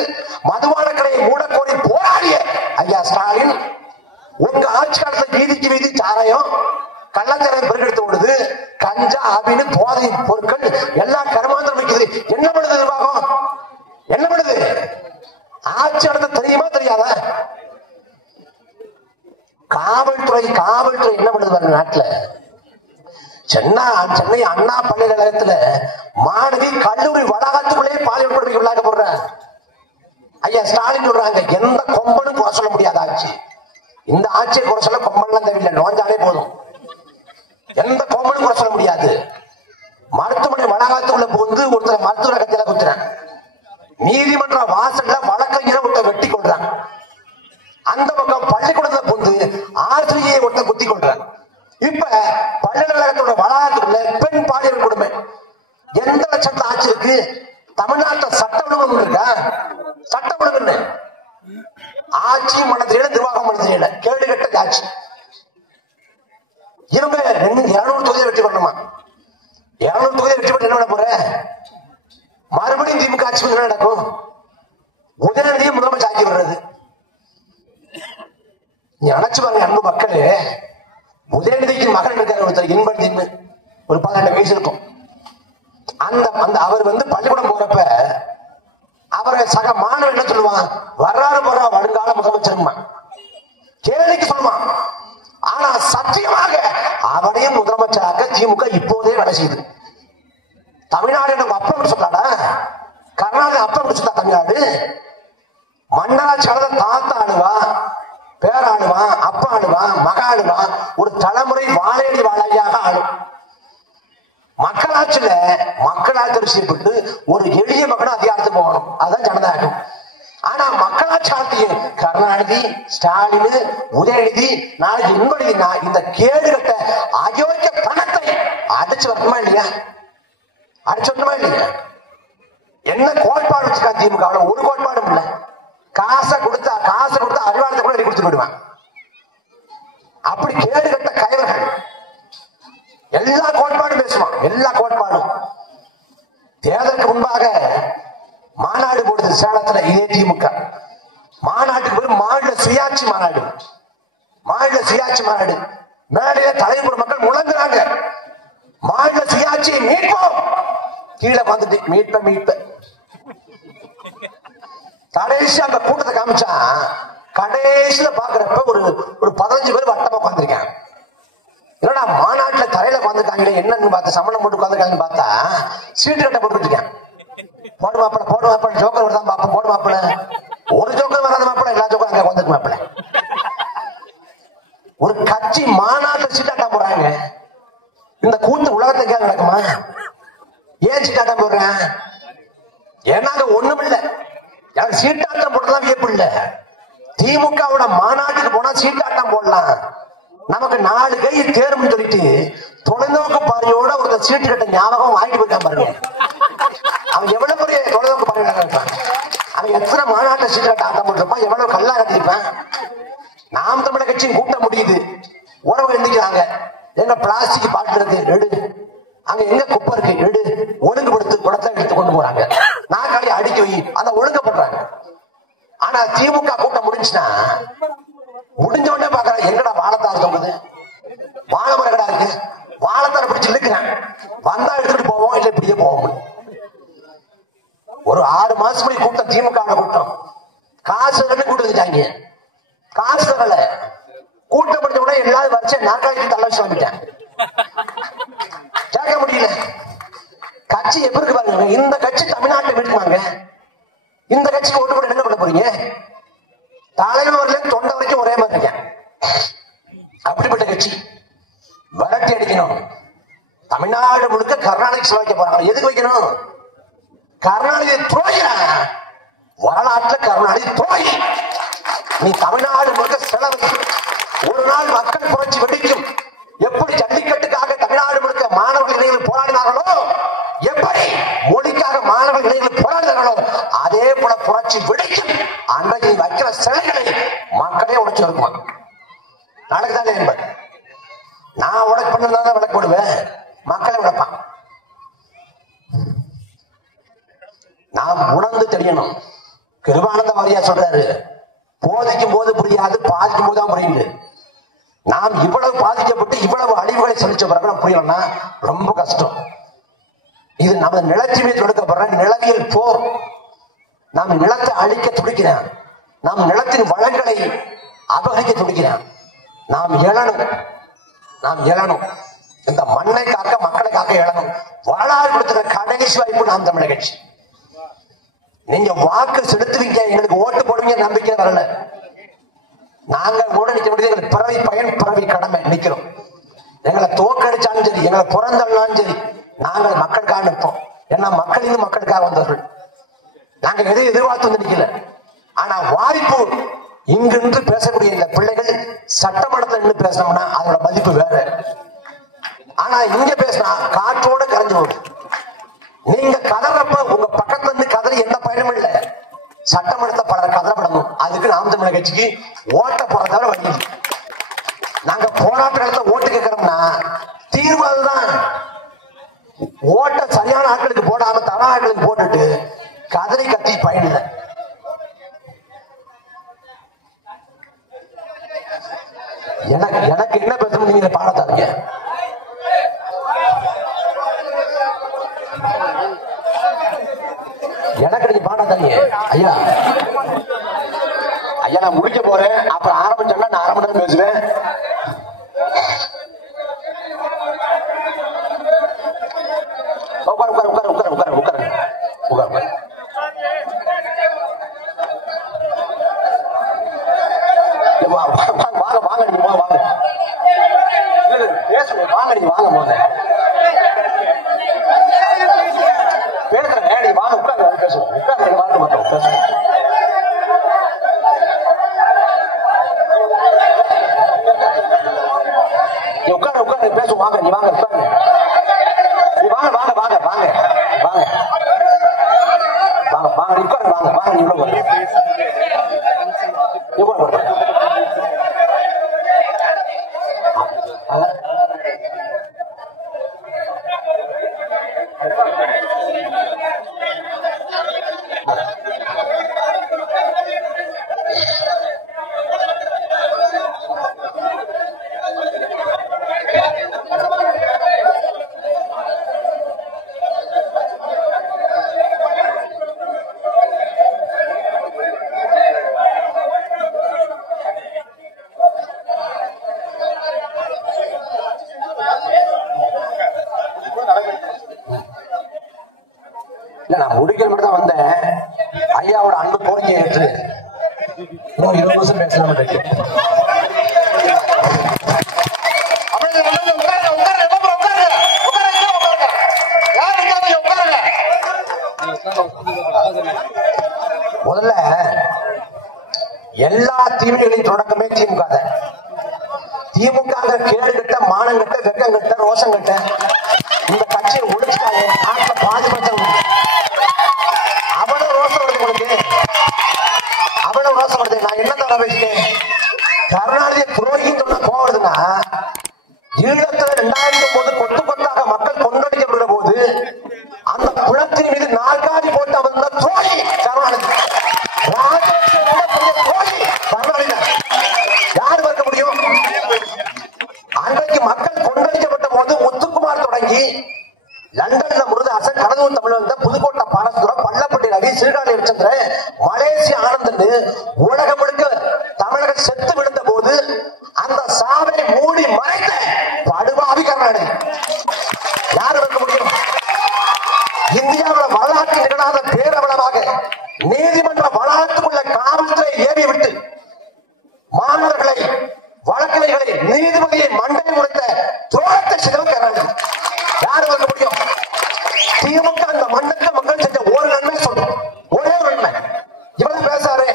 மதுபான கடையை மூட கோரி போராடிய ஐயா ஸ்டாலின், உங்க ஆட்சி காலத்தில் வீதிக்கு வீதி சாராயம் கள்ளச்சாராயம் பெருக்கெடுத்து ஓடுது, கஞ்சா அபின்னு போதை பொருட்கள் எல்லாம் கருமாந்திரம் வைக்குது. என்ன பண்ணுது நிர்வாகம்? என்ன பண்ணுது? ஆட்சி நடத்த தெரியுமா தெரியாதா? காவல்துறை என்ன பண்ணுது நாட்டுல? சென்னை அண்ணா பல்கலைக்கழகத்துல மாணவி கல்லூரி வளாகத்துக்குள்ளே பாலியல் கொடுமைக்கு உள்ளாக போடுற ஐயா ஸ்டாலின் சொல்றாங்க, எந்த கொம்பனும் குறை சொல்ல முடியாத ஆட்சி. இந்த ஆட்சியை குறை சொல்ல கொம்பன்லாம் தெரியல, நோஞ்சாலே போதும். எந்த கொம்பனும் குறை சொல்ல முடியாது. மருத்துவமனை வளாகத்துக்குள்ள புகுந்து ஒருத்தர் மருத்துவ கத்தியில குத்துறான். நீதிமன்ற வாசல்ல வழக்கறிஞரை ஒருத்தர் வெட்டி கொள்றான். அந்த பக்கம் பள்ளிக்கூடத்துல புகுந்து ஆசிரியை ஒருத்தர் குத்தி கொள்றான். இப்ப பல்கலைக்கழகத்தோட வளாகத்துக்குள்ள பெண் பாலியல் கொடுமை. எந்த லட்சத்துல ஆட்சி இருக்கு? தமிழ்நாட்டில் சட்ட ஒழுங்கு இருக்கா? சட்ட ஒழுங்கு ஆட்சியும் பண்ண தெரியல, நிர்வாகம் பண்ண தெரியல, கேடு கட்ட ஆட்சி. இவங்க 200 தொகுதியை வெற்றி பண்ணணுமா? 200 தொகுதியை வெற்றி பண்ண என்ன பண்ண போற? மறுபடியும் திமுக ஆட்சி என்ன நடக்கும்? உதயநிதியை முதலமைச்சர் ஆக்கி வர்றது. நீ நினைச்சு பாருங்க அன்பு மக்களே, உதயநிதிக்கு மகன் இருக்காரு ஒருத்தர், இன்பத்தின்னு ஒரு 18 வயசு இருக்கும். அந்த அவர் பள்ளிக்கூடம் போறப்ப அவரை சக மாணவர் என்ன சொல்லுவான்? வர்றாரு போறா வருங்கால முதலமைச்சருமா கேள்விக்கு சொல்லுவான். ஆனா சத்தியமாக அவனையும் முதலமைச்சராக திமுக இப்போதே வேலை செய்யுது. தமிழ்நாடு நம்ம அப்ப சொல்லாடா, கர்நாடகா அப்ப சொன்னா தமிழ்நாடு மன்னராட்சி காலத்தை தாத்தா ஆளுவா, பேராளுவா, அப்பா ஆளுவா, மக ஆளுவா, ஒரு தலைமுறை வாழையடி வாழையாக ஆளும். மக்களாட்சி செய்யப்பட்டு ஒரு எளிய மகனும் அதிகாரத்துக்கு போகணும், அதுதான் ஜனநாயகம். ஆனா மக்களாட்சி ஆட்சியும் கருணாநிதி, ஸ்டாலின், உதயநிதி, நாளைக்கு இன்பநிதினா இந்த கேடுகட்ட அயோக்கிய பணத்தை அடிச்சு வரணுமா இல்லையா? அடிச்சு வரணுமா இல்லையா? என்ன கோட்பாடு வச்சுக்கா திமுக? ஒரு கோட்பாடும் இல்ல. காசை கொடுத்தா அறிவாளத்தை கூட கொடுத்து விடுவான். அப்படி கேடுகட்ட கயவர்கள் எல்லா கோட்பாடும் பேசுவான். எல்லா கோட்பாடும். தேர்தலுக்கு முன்பாக மாநாடு போடுது சேலத்துல இதே திமுக. மாநாட்டுக்கு பேர் மாநில சுயாட்சி மாநாடு. மாநில சுயாட்சி மாநாடு மேடையில தலைவர் மக்கள் முழங்குறாங்க, மாநில சுயாட்சியை மீட்போம். கீழே வந்துட்டு மீட்ப கடைசி அந்த கூட்டத்தை காமிச்சா கடைசியில பாக்குறப்ப ஒரு 15 பேர் வட்டமா உட்காந்துருக்கேன். என்னடா மாநாட்டுல தரையில உட்காந்துருக்காங்க, என்னன்னு பார்த்து சம்பளம் போட்டு உட்காந்துருக்காங்கன்னு பார்த்தா சீட்டு கட்ட போட்டுருக்கேன். போடு மாப்பிள ஜோக்கர் வருதான் பாப்போம், போடு மாப்பிள. ஒரு ஜோக்கர் வராத மாப்பிள, எல்லா ஜோக்கரும் அங்க வந்துருக்கு மாப்பிள. ஒரு கட்சி மாநாட்டுல சீட்டாட்டா போறாங்க. இந்த கூத்து உலகத்துக்கு நடக்குமா? ஏன் சீட்டாட்டா போடுறேன்? ஏன்னா அங்க ஒண்ணும் இல்ல, எனக்கு சீட்டாட்டம் போட்டதான் வியப்பு இல்ல. திமுகவோட மாநாட்டுக்கு போனா சீட்டாட்டம் போடலாம், நமக்கு 4 கை தேர்வுன்னு சொல்லிட்டு தொலைநோக்கு பார்வையோட ஒரு சீட்டு கட்ட ஞாபகம் வாங்கிட்டு போயிட்டான் பாருங்க. அவன் எவ்வளவு பெரிய தொலைநோக்கு பார்வையாக இருப்பான். அவன் எத்தனை மாநாட்டை சீட்டு கட்ட ஆட்டம் போட்டிருப்பான், எவ்வளவு கல்லா கட்டிருப்பான். நாம் தமிழர் கட்சியும் கூட்டம் முடியுது, உறவு எந்திக்கிறாங்க. எங்க பிளாஸ்டிக் பாட்டில் இருக்கு எடு, அங்க எங்க குப்பை இருக்கு எடு, ஒழுங்குபடுத்து, குடத்தை எடுத்து கொண்டு போறாங்க. நாக்காளி அடிக்க வை, அதை ஒழுங்கப்படுறாங்க. ஆனா திமுக கூட்டம் முடிஞ்சுன்னா முடிஞ்ச உடனே பாக்குறாங்க, எங்கடா வாழத்தாறு தொங்குது, வாழை மரம் கடை இருக்கு, வாழைத்தார பிடிச்சு இழுக்கிறேன், வந்தா எடுத்துட்டு போவோம், இல்ல இப்படியே போவோம். ஒரு 6 மாசம் முன்னாடி கூட்டம், திமுக கூட்டம், காசு கூட்டம் வந்துட்டாங்க, காசு தரல, கூட்டம் படிச்ச உடனே எல்லாரும் வச்சு நாற்காலிக்கு தள்ள வச்சு வந்துட்டேன். கேட்க முடியல. கட்சி எப்படி இருக்கு பாருங்க. இந்த கட்சி தமிழ்நாட்டை விட்டுவாங்க, இந்த கட்சிக்கு ஓட்டு போட்டு என்ன பண்ண போறீங்க? தலைவர்ல தொண்டை வரைக்கும் ஒரே மாதிரி இருக்கேன். அப்படிப்பட்ட கட்சி விரட்டி அடிக்கணும். தமிழ்நாடு முழுக்க கருணாநிதி சிலை வைக்க போறாங்க. எதுக்கு வைக்கணும்? கருணாநிதி துரோகி, வரலாற்றுல கருணாநிதி துரோகி. நீ தமிழ்நாடு முழுக்க செலவு, ஒரு நாள் மக்கள் புரட்சி வெடிக்கும். எப்படி ஜல்லிக்கட்டுக்காக தமிழ்நாடு முழுக்க மாணவர்கள் இளைஞர்கள் போராடினார்களோ, எப்படி மொழிக்காக மாணவர்கள் இளைஞர்கள் போராடினார்களோ, அதே போல புரட்சி வெடிக்கும். அன்றைக்கு வைக்கிற சிலைகளை மக்களே உடைச்சு இருக்குமா? நாளைக்கு தானே என்பது. நான் உடக்கு பண்ணதான் விளக்கு போடுவேன், மக்களை உடைப்பான். நாம் உணர்ந்து தெரியணும். கிருபானந்த வாரியா சொல்றாரு, போதிக்கும் போது புரியாது, பாதிக்கும் போதுதான் புரியுது. நாம் இவ்வளவு பாதிக்கப்பட்டு இவ்வளவு அழிவுகளை சந்திச்ச பிறகு புரியலன்னா ரொம்ப கஷ்டம். இது நம்ம நிலத்தின் மீது தொடுக்கப்படுற நிலவியல் போர். நாம் நிலத்தை அழிக்க துடிக்கிறேன், நாம் நிலத்தின் வளங்களை அபகரிக்க துடிக்கிறேன். நாம் எழணும், நாம் எழணும். இந்த மண்ணை காக்க, மக்களை காக்க எழணும். வரலாறு கொடுத்துற கடைசி வாய்ப்பு நாம் தமிழக கட்சி. நீங்க வாக்கு செலுத்துவீங்க, எங்களுக்கு ஓட்டு போடுவீங்க நம்பிக்கை வரல. நாங்க கூட நிக்க முடியாது. எங்களுக்கு பிறவி பயன், பிறவி கடமை நிக்கிறோம். எங்களை தோக்கடிச்சாலும் சரி, எங்களை புறந்தள்ளாலும் சரி, நாங்கள் மக்களுக்காக நிற்போம். ஏன்னா மக்கள் இருந்து மக்களுக்காக வந்தவர்கள். நாங்க எதையும் எதிர்பார்த்து வந்து நிக்கல. ஆனா வாய்ப்பு இங்கிருந்து பேசக்கூடிய இந்த பிள்ளைகள் சட்டமன்றத்தில் நின்று பேசணும்னா அதோட மதிப்பு வேற. ஆனா இங்க பேசினா காற்றோட கரைஞ்சு போகும். நீங்க கதறப்ப உங்க பக்கத்துல இருந்து கதறி எந்த பயனும் இல்லை. சட்டமன்றத்தை பலர் கதறப்படணும். அதுக்கு நாம் தமிழர் கட்சிக்கு ஓட்ட போற தவிர வழி. நாங்க போராட்ட காலத்தை ஓட்டு கேட்கிறோம்னா தீர்வு அதுதான். ஓட்ட சரியான ஆட்களுக்கு போடாம தவறான ஆட்களுக்கு போட்டுட்டு கதறி கத்தி பயனில்ல. எனக்கு என்ன பேசணும் நீங்க பாடத்தாருங்க. எனக்கு நீங்க பாடத்தாருங்க. ஐயா ஐயா நான் முடிக்க போறேன். அப்புறம் ஆரம்பிச்சோம்னா நான் 1/2 மணி நேரம் பேசுவேன். உட்காரு உட்காரு உட்காரு உட்காரு உட்காரு உட்காரு உட்காரு. வாங்க வாங்க நீங்க வாங்க பேசுங்க. வாங்க நீங்க வாங்க போது பேசுறேன். நீங்க வாங்க உட்காரு பேசுவோம். உட்காரு வாங்க மாட்டோம் பேசுவோம். உட்காரு உட்காரு பேசுவோம். வாங்க நீ வாங்க உட்காரு. நீ வாங்க வாங்க வாங்க வாங்க வாங்க வாங்க வாங்க உட்காரு. வாங்க வாங்க நீ இவ்வளவு நான் முடிக்கிற மட்டும் தான் வந்தேன். ஐயாவோட அன்பு கோரிக்கை ஏற்று இன்னும் 20 நிமிஷம் பேசலாம். முதல்ல எல்லா தீமைகளின் தொடக்கமே திமுக. திமுக கேடு கட்ட, மானம் கட்ட, வெக்கம் கட்ட, ரோஷம் கட்ட இந்த கட்சியை ஒழிச்சுட்டாங்க. நாட்டுல பாதிப்பட்ட அவ்வளவு ரோஷம் வருது உங்களுக்கு, அவ்வளவு ரோஷம் வருது. நான் என்ன தர பேசிட்டேன்? கருணாநிதி துரோகின்னு சொன்ன போவதுன்னா ஈழத்துல 2009 கொத்து கொத்தாக மக்கள் கொண்டடிக்கப்படுற போது அந்த குளத்தின் மீது நாற்காலி போட்டு வந்த துரோகி கருணாநிதி. துரோகி கருணாநிதி யாரு பார்க்க முடியும்? அன்றைக்கு மக்கள் தொடங்கி லண்டன்ல முருதாசன், கடலூர் தமிழ், புதுக்கோட்டை பாரசுரம், பள்ளப்பட்டி ரவி, சீர்காழி ரவிச்சந்திரன், மலேசிய ஆனந்தன் உலகம் முழுக்க தமிழர்கள் செத்து விழுந்த போது அந்த சாவை மூடி மறைத்த படுபாவி கர்நாடகி யார் இருக்க முடியும்? இந்தியாவில் வரலாற்று நிகழாத பேரவலமாக நீதிமன்ற வளாகத்துக்குள்ள காவல்துறை ஏறி விட்டு மாணவர்களை, வழக்கறிஞர்களை, நீதிபதியை மண்டை முடித்த துரோகத்தை செய்தவர் கர்நாடகி யார் இருக்க முடியும்? திமுக அந்த மண்ணுக்கு மக்கள் செஞ்ச ஒரு நன்மை சொல்றோம், ஒரே ஒரு நன்மை. இவ்வளவு பேசாரு,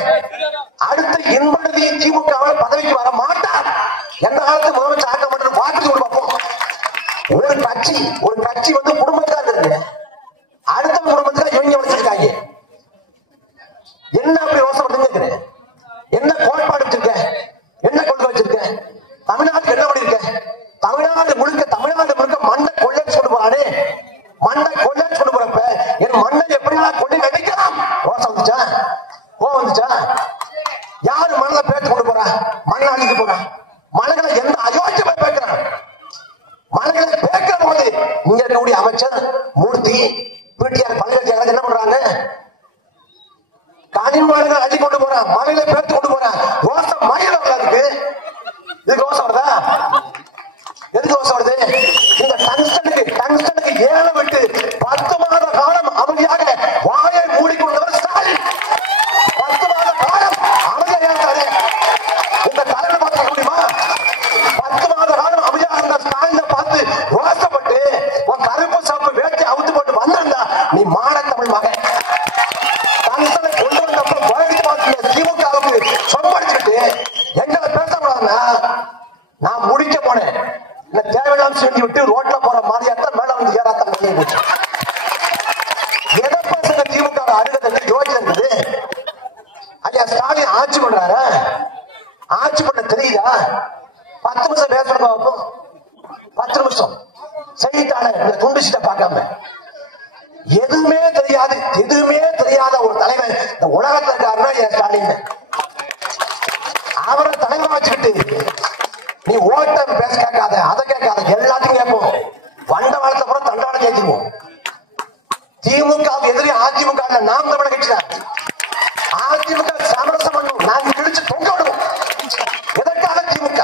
அடுத்த இன்படுதி திமுக பதவிக்கு வர மாட்டார். எந்த காலத்து முதலமைச்சர் ஆக்க மாட்டார், வாக்கு கொடுப்போம். ஒரு கட்சி குடும்பத்தான் இருக்கு, அடுத்த குடும்பத்துல இவங்க வச்சிருக்காங்க. என்ன அப்படி யோசனை, என்ன கோட்பாடு வச்சிருக்க, என்ன கொள்கை வச்சிருக்க, தமிழ்நாட்டுக்கு என்ன பண்ணிருக்க? தமிழ்நாடு முழுக்க மண்ணை கொள்ளை கொண்டு போறானே, மண்ணை கொள்ளை கொண்டு போறப்ப என் மண்ணை எப்படியெல்லாம் கொண்டு கிடைக்கலாம்? யோசனை வந்துச்சா? கோவம் வந்துச்சா? யாரு மண்ணை பேத்து கொண்டு போறா? மண்ணை அழிக்க போறா? மலைகளை எந்த அயோக்கியமா பேக்கிறான்? மலைகளை பேக்கிற போது இங்க இருக்கக்கூடிய அமைச்சர் மூர்த்தி, பிடிஆர் பல்கலைக்கழகம் என்ன பண்றாங்க? கனிமலைகளை அள்ளி கொண்டு போறான், மலைகளை பேத்து கொண்டு போறான். ரோசம் மயில அதுக்கு இது ரோசம் வருதா? எதுக்கு ரோசம் வருது? இந்த டங்ஸ்டனுக்கு ஏழை விட்டு 10 மாத காலம் அமைதியாக வாயை மூடிக்கொண்டவர் ஸ்டாலின். 10 மாத காலம் அமைதியாக உங்க தலைவர் பார்க்க முடியுமா? 10 மாத காலம் அமைதியாக இருந்த ஸ்டாலினை பார்த்து ரோசப்பட்டு உன் கருப்பு சாப்பு வேட்டி அவுத்து போட்டு வந்திருந்தா நீ மான தமிழ் மகன். டங்ஸ்டனை கொண்டு வந்தப்ப வழக்கு பார்த்து திமுகவுக்கு சொம்படிச்சுட்டு எங்களை பேசக்கூடாதுன்னா நான் முடிக்க போனேன். தேவையில்லாம செஞ்சு விட்டு ரோட்ல போற மாதிரியாத்தான் மேல வந்து ஏறாத்தான் போச்சு. எதை பேசுங்க திமுக அருகதை யோஜனை இருக்குது. ஐயா ஸ்டாலின் ஆட்சி பண்றாரு, ஆட்சி பண்ண தெரியுதா? 10 நிமிஷம் பேசணும் பார்ப்போம். 10 நிமிஷம் செய்தித்தாள இந்த துண்டு சீட்டை பார்க்காம எதுவுமே தெரியாத ஒரு தலைவர் இந்த உலகத்துல இருக்காருன்னா என் ஸ்டாலின். அவரை தலைவர் வச்சுக்கிட்டு நீ ஓட்ட பேச கேட்காத, அதை கேட்காத, எல்லாத்தையும் கேட்போம். வண்ட வளர்த்த கூட தண்டாட கேட்சிருவோம். திமுக எதிரி அதிமுக நாம் தமிழக கட்சி தான். அதிமுக சமரசம் பண்ணும், நாங்க கிழிச்சு தொங்க விடுவோம். எதற்காக திமுக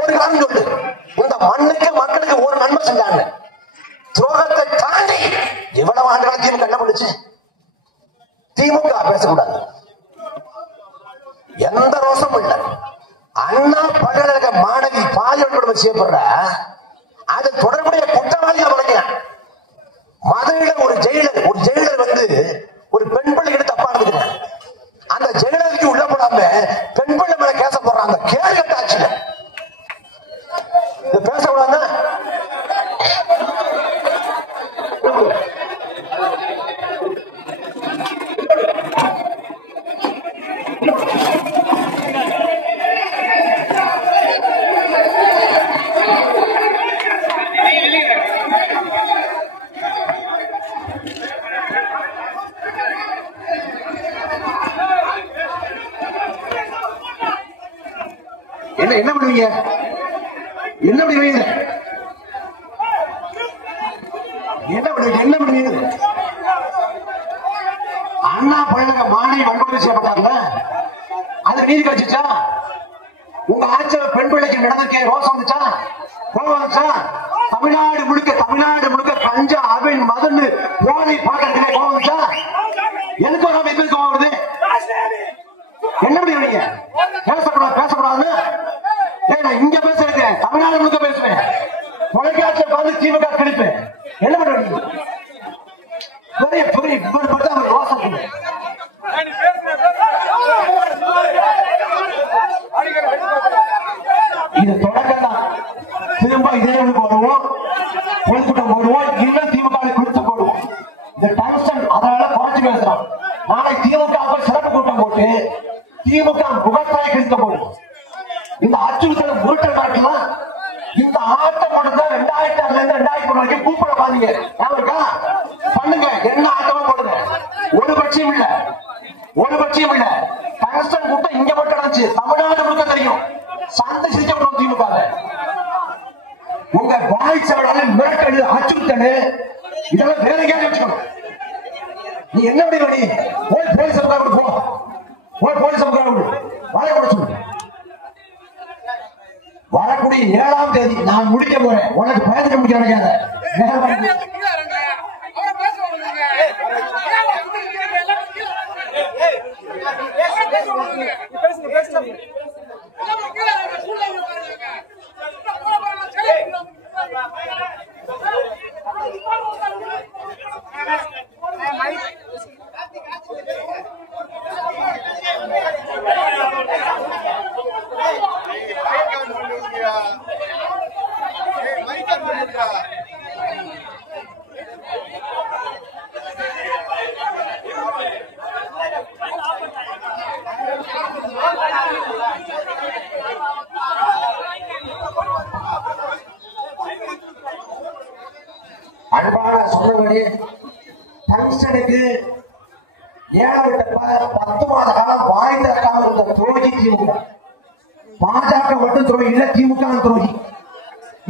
ஒரு காரணம் சொல்லு, இந்த மண்ணுக்கு மக்களுக்கு ஒரு நன்மை செஞ்சாங்க. துரோகத்தை தாண்டி எவ்வளவு ஆண்டுகள திமுக என்ன பண்ணுச்சு? திமுக பேசக்கூடாது, எந்த ரோசமும் இல்லை. அண்ணா பல்கலைக்கழக மாணவி பாலியல் கொடுமை செய்யப்படுற அது தொடர்புடைய குற்றவாளிகள் வழங்கினான். மதுரையில ஒரு ஜெயிலர் ஒரு பெண் பிள்ளைகிட்ட தப்பா நடந்துக்கிறான். அந்த ஜெயிலருக்கு உள்ள போடாம பெண் பிள்ளை மேல கேச போடுறாங்க. கேள்வி கட்ட ஆட்சியில பேசக்கூடாது. என்ன பண்ணுவீங்க? அண்ணா பல்கலைக்கழக மாணவி வன்கொடுமை செய்யப்பட்டார்ல, அது நீதி கிடைச்சிச்சா? உங்க ஆட்சியில் பெண் பிள்ளைக்கு நடந்திருக்கே ரோசம் வந்துச்சா? கோபம் வந்துச்சா? தமிழ்நாடு முழுக்க கஞ்சா அபின் மதன்னு போதை பார்க்கறதுக்கு கோபம் வந்துச்சா? எதுக்கு வராம எதுக்கு கோபம் வருது? என்ன பண்ணுவீங்க? பேசக்கூடாது. நான் இங்க பேசுறேன், தமிழ்நாடு முழுக்க பேசுவேன், தொலைக்காட்சியை பார்த்து திமுக கிடைப்பேன். என்ன பண்ணுவீங்க? இது தொடக்கம் தான். திரும்ப இதே போடுவோம், பொதுக்கூட்டம் போடுவோம், இன்னும் திமுக குறித்து போடுவோம். இந்த டங்ஸ்டன் அதனால குறைச்சு பேசுறோம். நாளை திமுக சிறப்பு கூட்டம் போட்டு திமுக முகத்தாய் கிழிக்க போடுவோம். இந்த அச்சுறுத்தல் முருட்டல் நாட்டுலாம் இந்த ஆட்டம் மட்டும்தான் 2006 இருந்து 2003 வரைக்கும் கூப்பிட பாத்தீங்க. பண்ணுங்க, என்ன ஆட்டமா போடுங்க. ஒரு பட்சியும் இல்ல. டங்ஸ்டன் கூட்டம் இங்க மட்டும் நடந்துச்சு, தமிழ்நாடு முழுக்க தெரியும். சந்தை சிரிக்க விடுவோம் திமுக. உங்க வாய் செவடால மிரட்டல், அச்சுறுத்தல், இதெல்லாம் வேற எங்கேயாவது வச்சுக்கணும். நீ என்ன முடிவு நீ போய் போலீஸ் போ, போய் போலீஸ் வர சொல்லு. வரக்கூடிய 7ஆம் தேதி நான் முடிக்க போறேன். உனக்கு பயந்துக்க முடிக்க நினைக்காத. அன்பான சொந்தங்களே, டங்ஸ்டனுக்கு 10 மாத காலம் வாய் திறக்காம இருந்த துரோகி திமுக. பாஜக மட்டும் துரோகி இல்ல, திமுக துரோகி.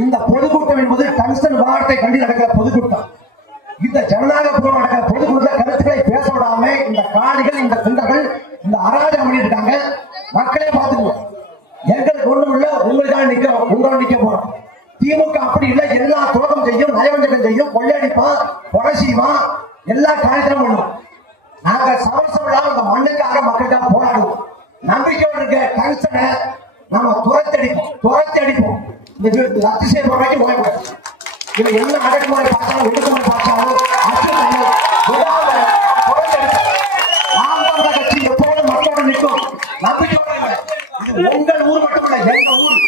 இந்த பொதுக்கூட்டம் என்பது டங்ஸ்டன் மாவட்டத்தை கண்டு நடக்கிற பொதுக்கூட்டம். இந்த ஜனநாயக பூர்வம் நடக்கிற பொதுக்கூட்டத்தில் கருத்துக்களை பேச விடாம இந்த காணிகள், இந்த குண்டர்கள், இந்த அராஜகம் பண்ணிட்டு இருக்காங்க. மக்களே பார்த்துக்குவோம். எங்களுக்கு ஒண்ணும் இல்ல, உங்களுக்காக நிக்கிறோம், உங்களோட நிக்க போறோம். திமுக அப்படி இல்ல, எல்லா துரோகம் செய்யும், நயவஞ்சகம் செய்யும், கொள்ளையடிப்பான், கொலை செய்வான், எல்லா காரியத்திலும் பண்ணுவோம். நாங்க சமரசம் இந்த மண்ணுக்காக மக்களுக்காக போராடுவோம். நம்பிக்கையோடு இருக்க டங்ஸ்டனை நம்ம துரத்தி அடிப்போம். இந்த ரத்து செய்ய போறாங்க போகக்கூடாது. இதுல என்ன அடக்குமுறை பார்த்தாலும் ஒடுக்குமுறை பார்த்தாலும் கட்சி எப்போதும் மக்களோட நிற்கும். நம்பிக்கையோட இது உங்கள் ஊர் மட்டும் இல்ல, எங்க ஊர்.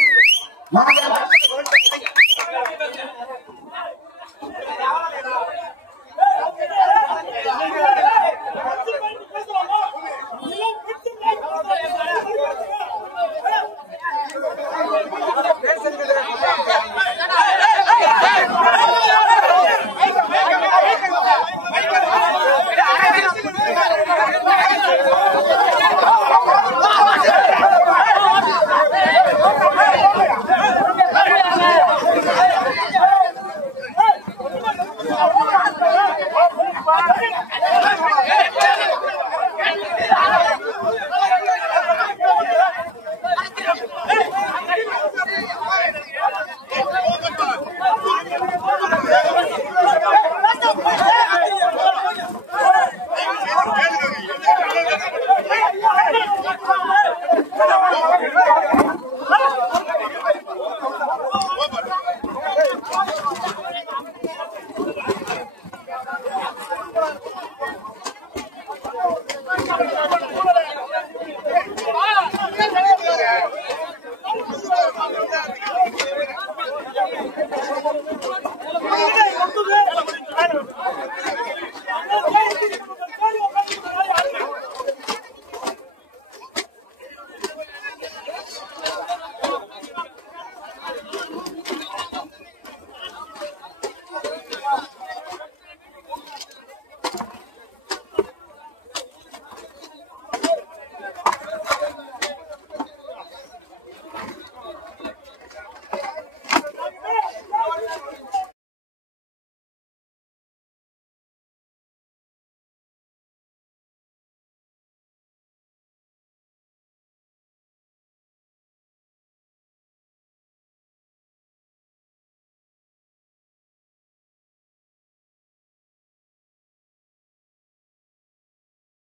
Hey!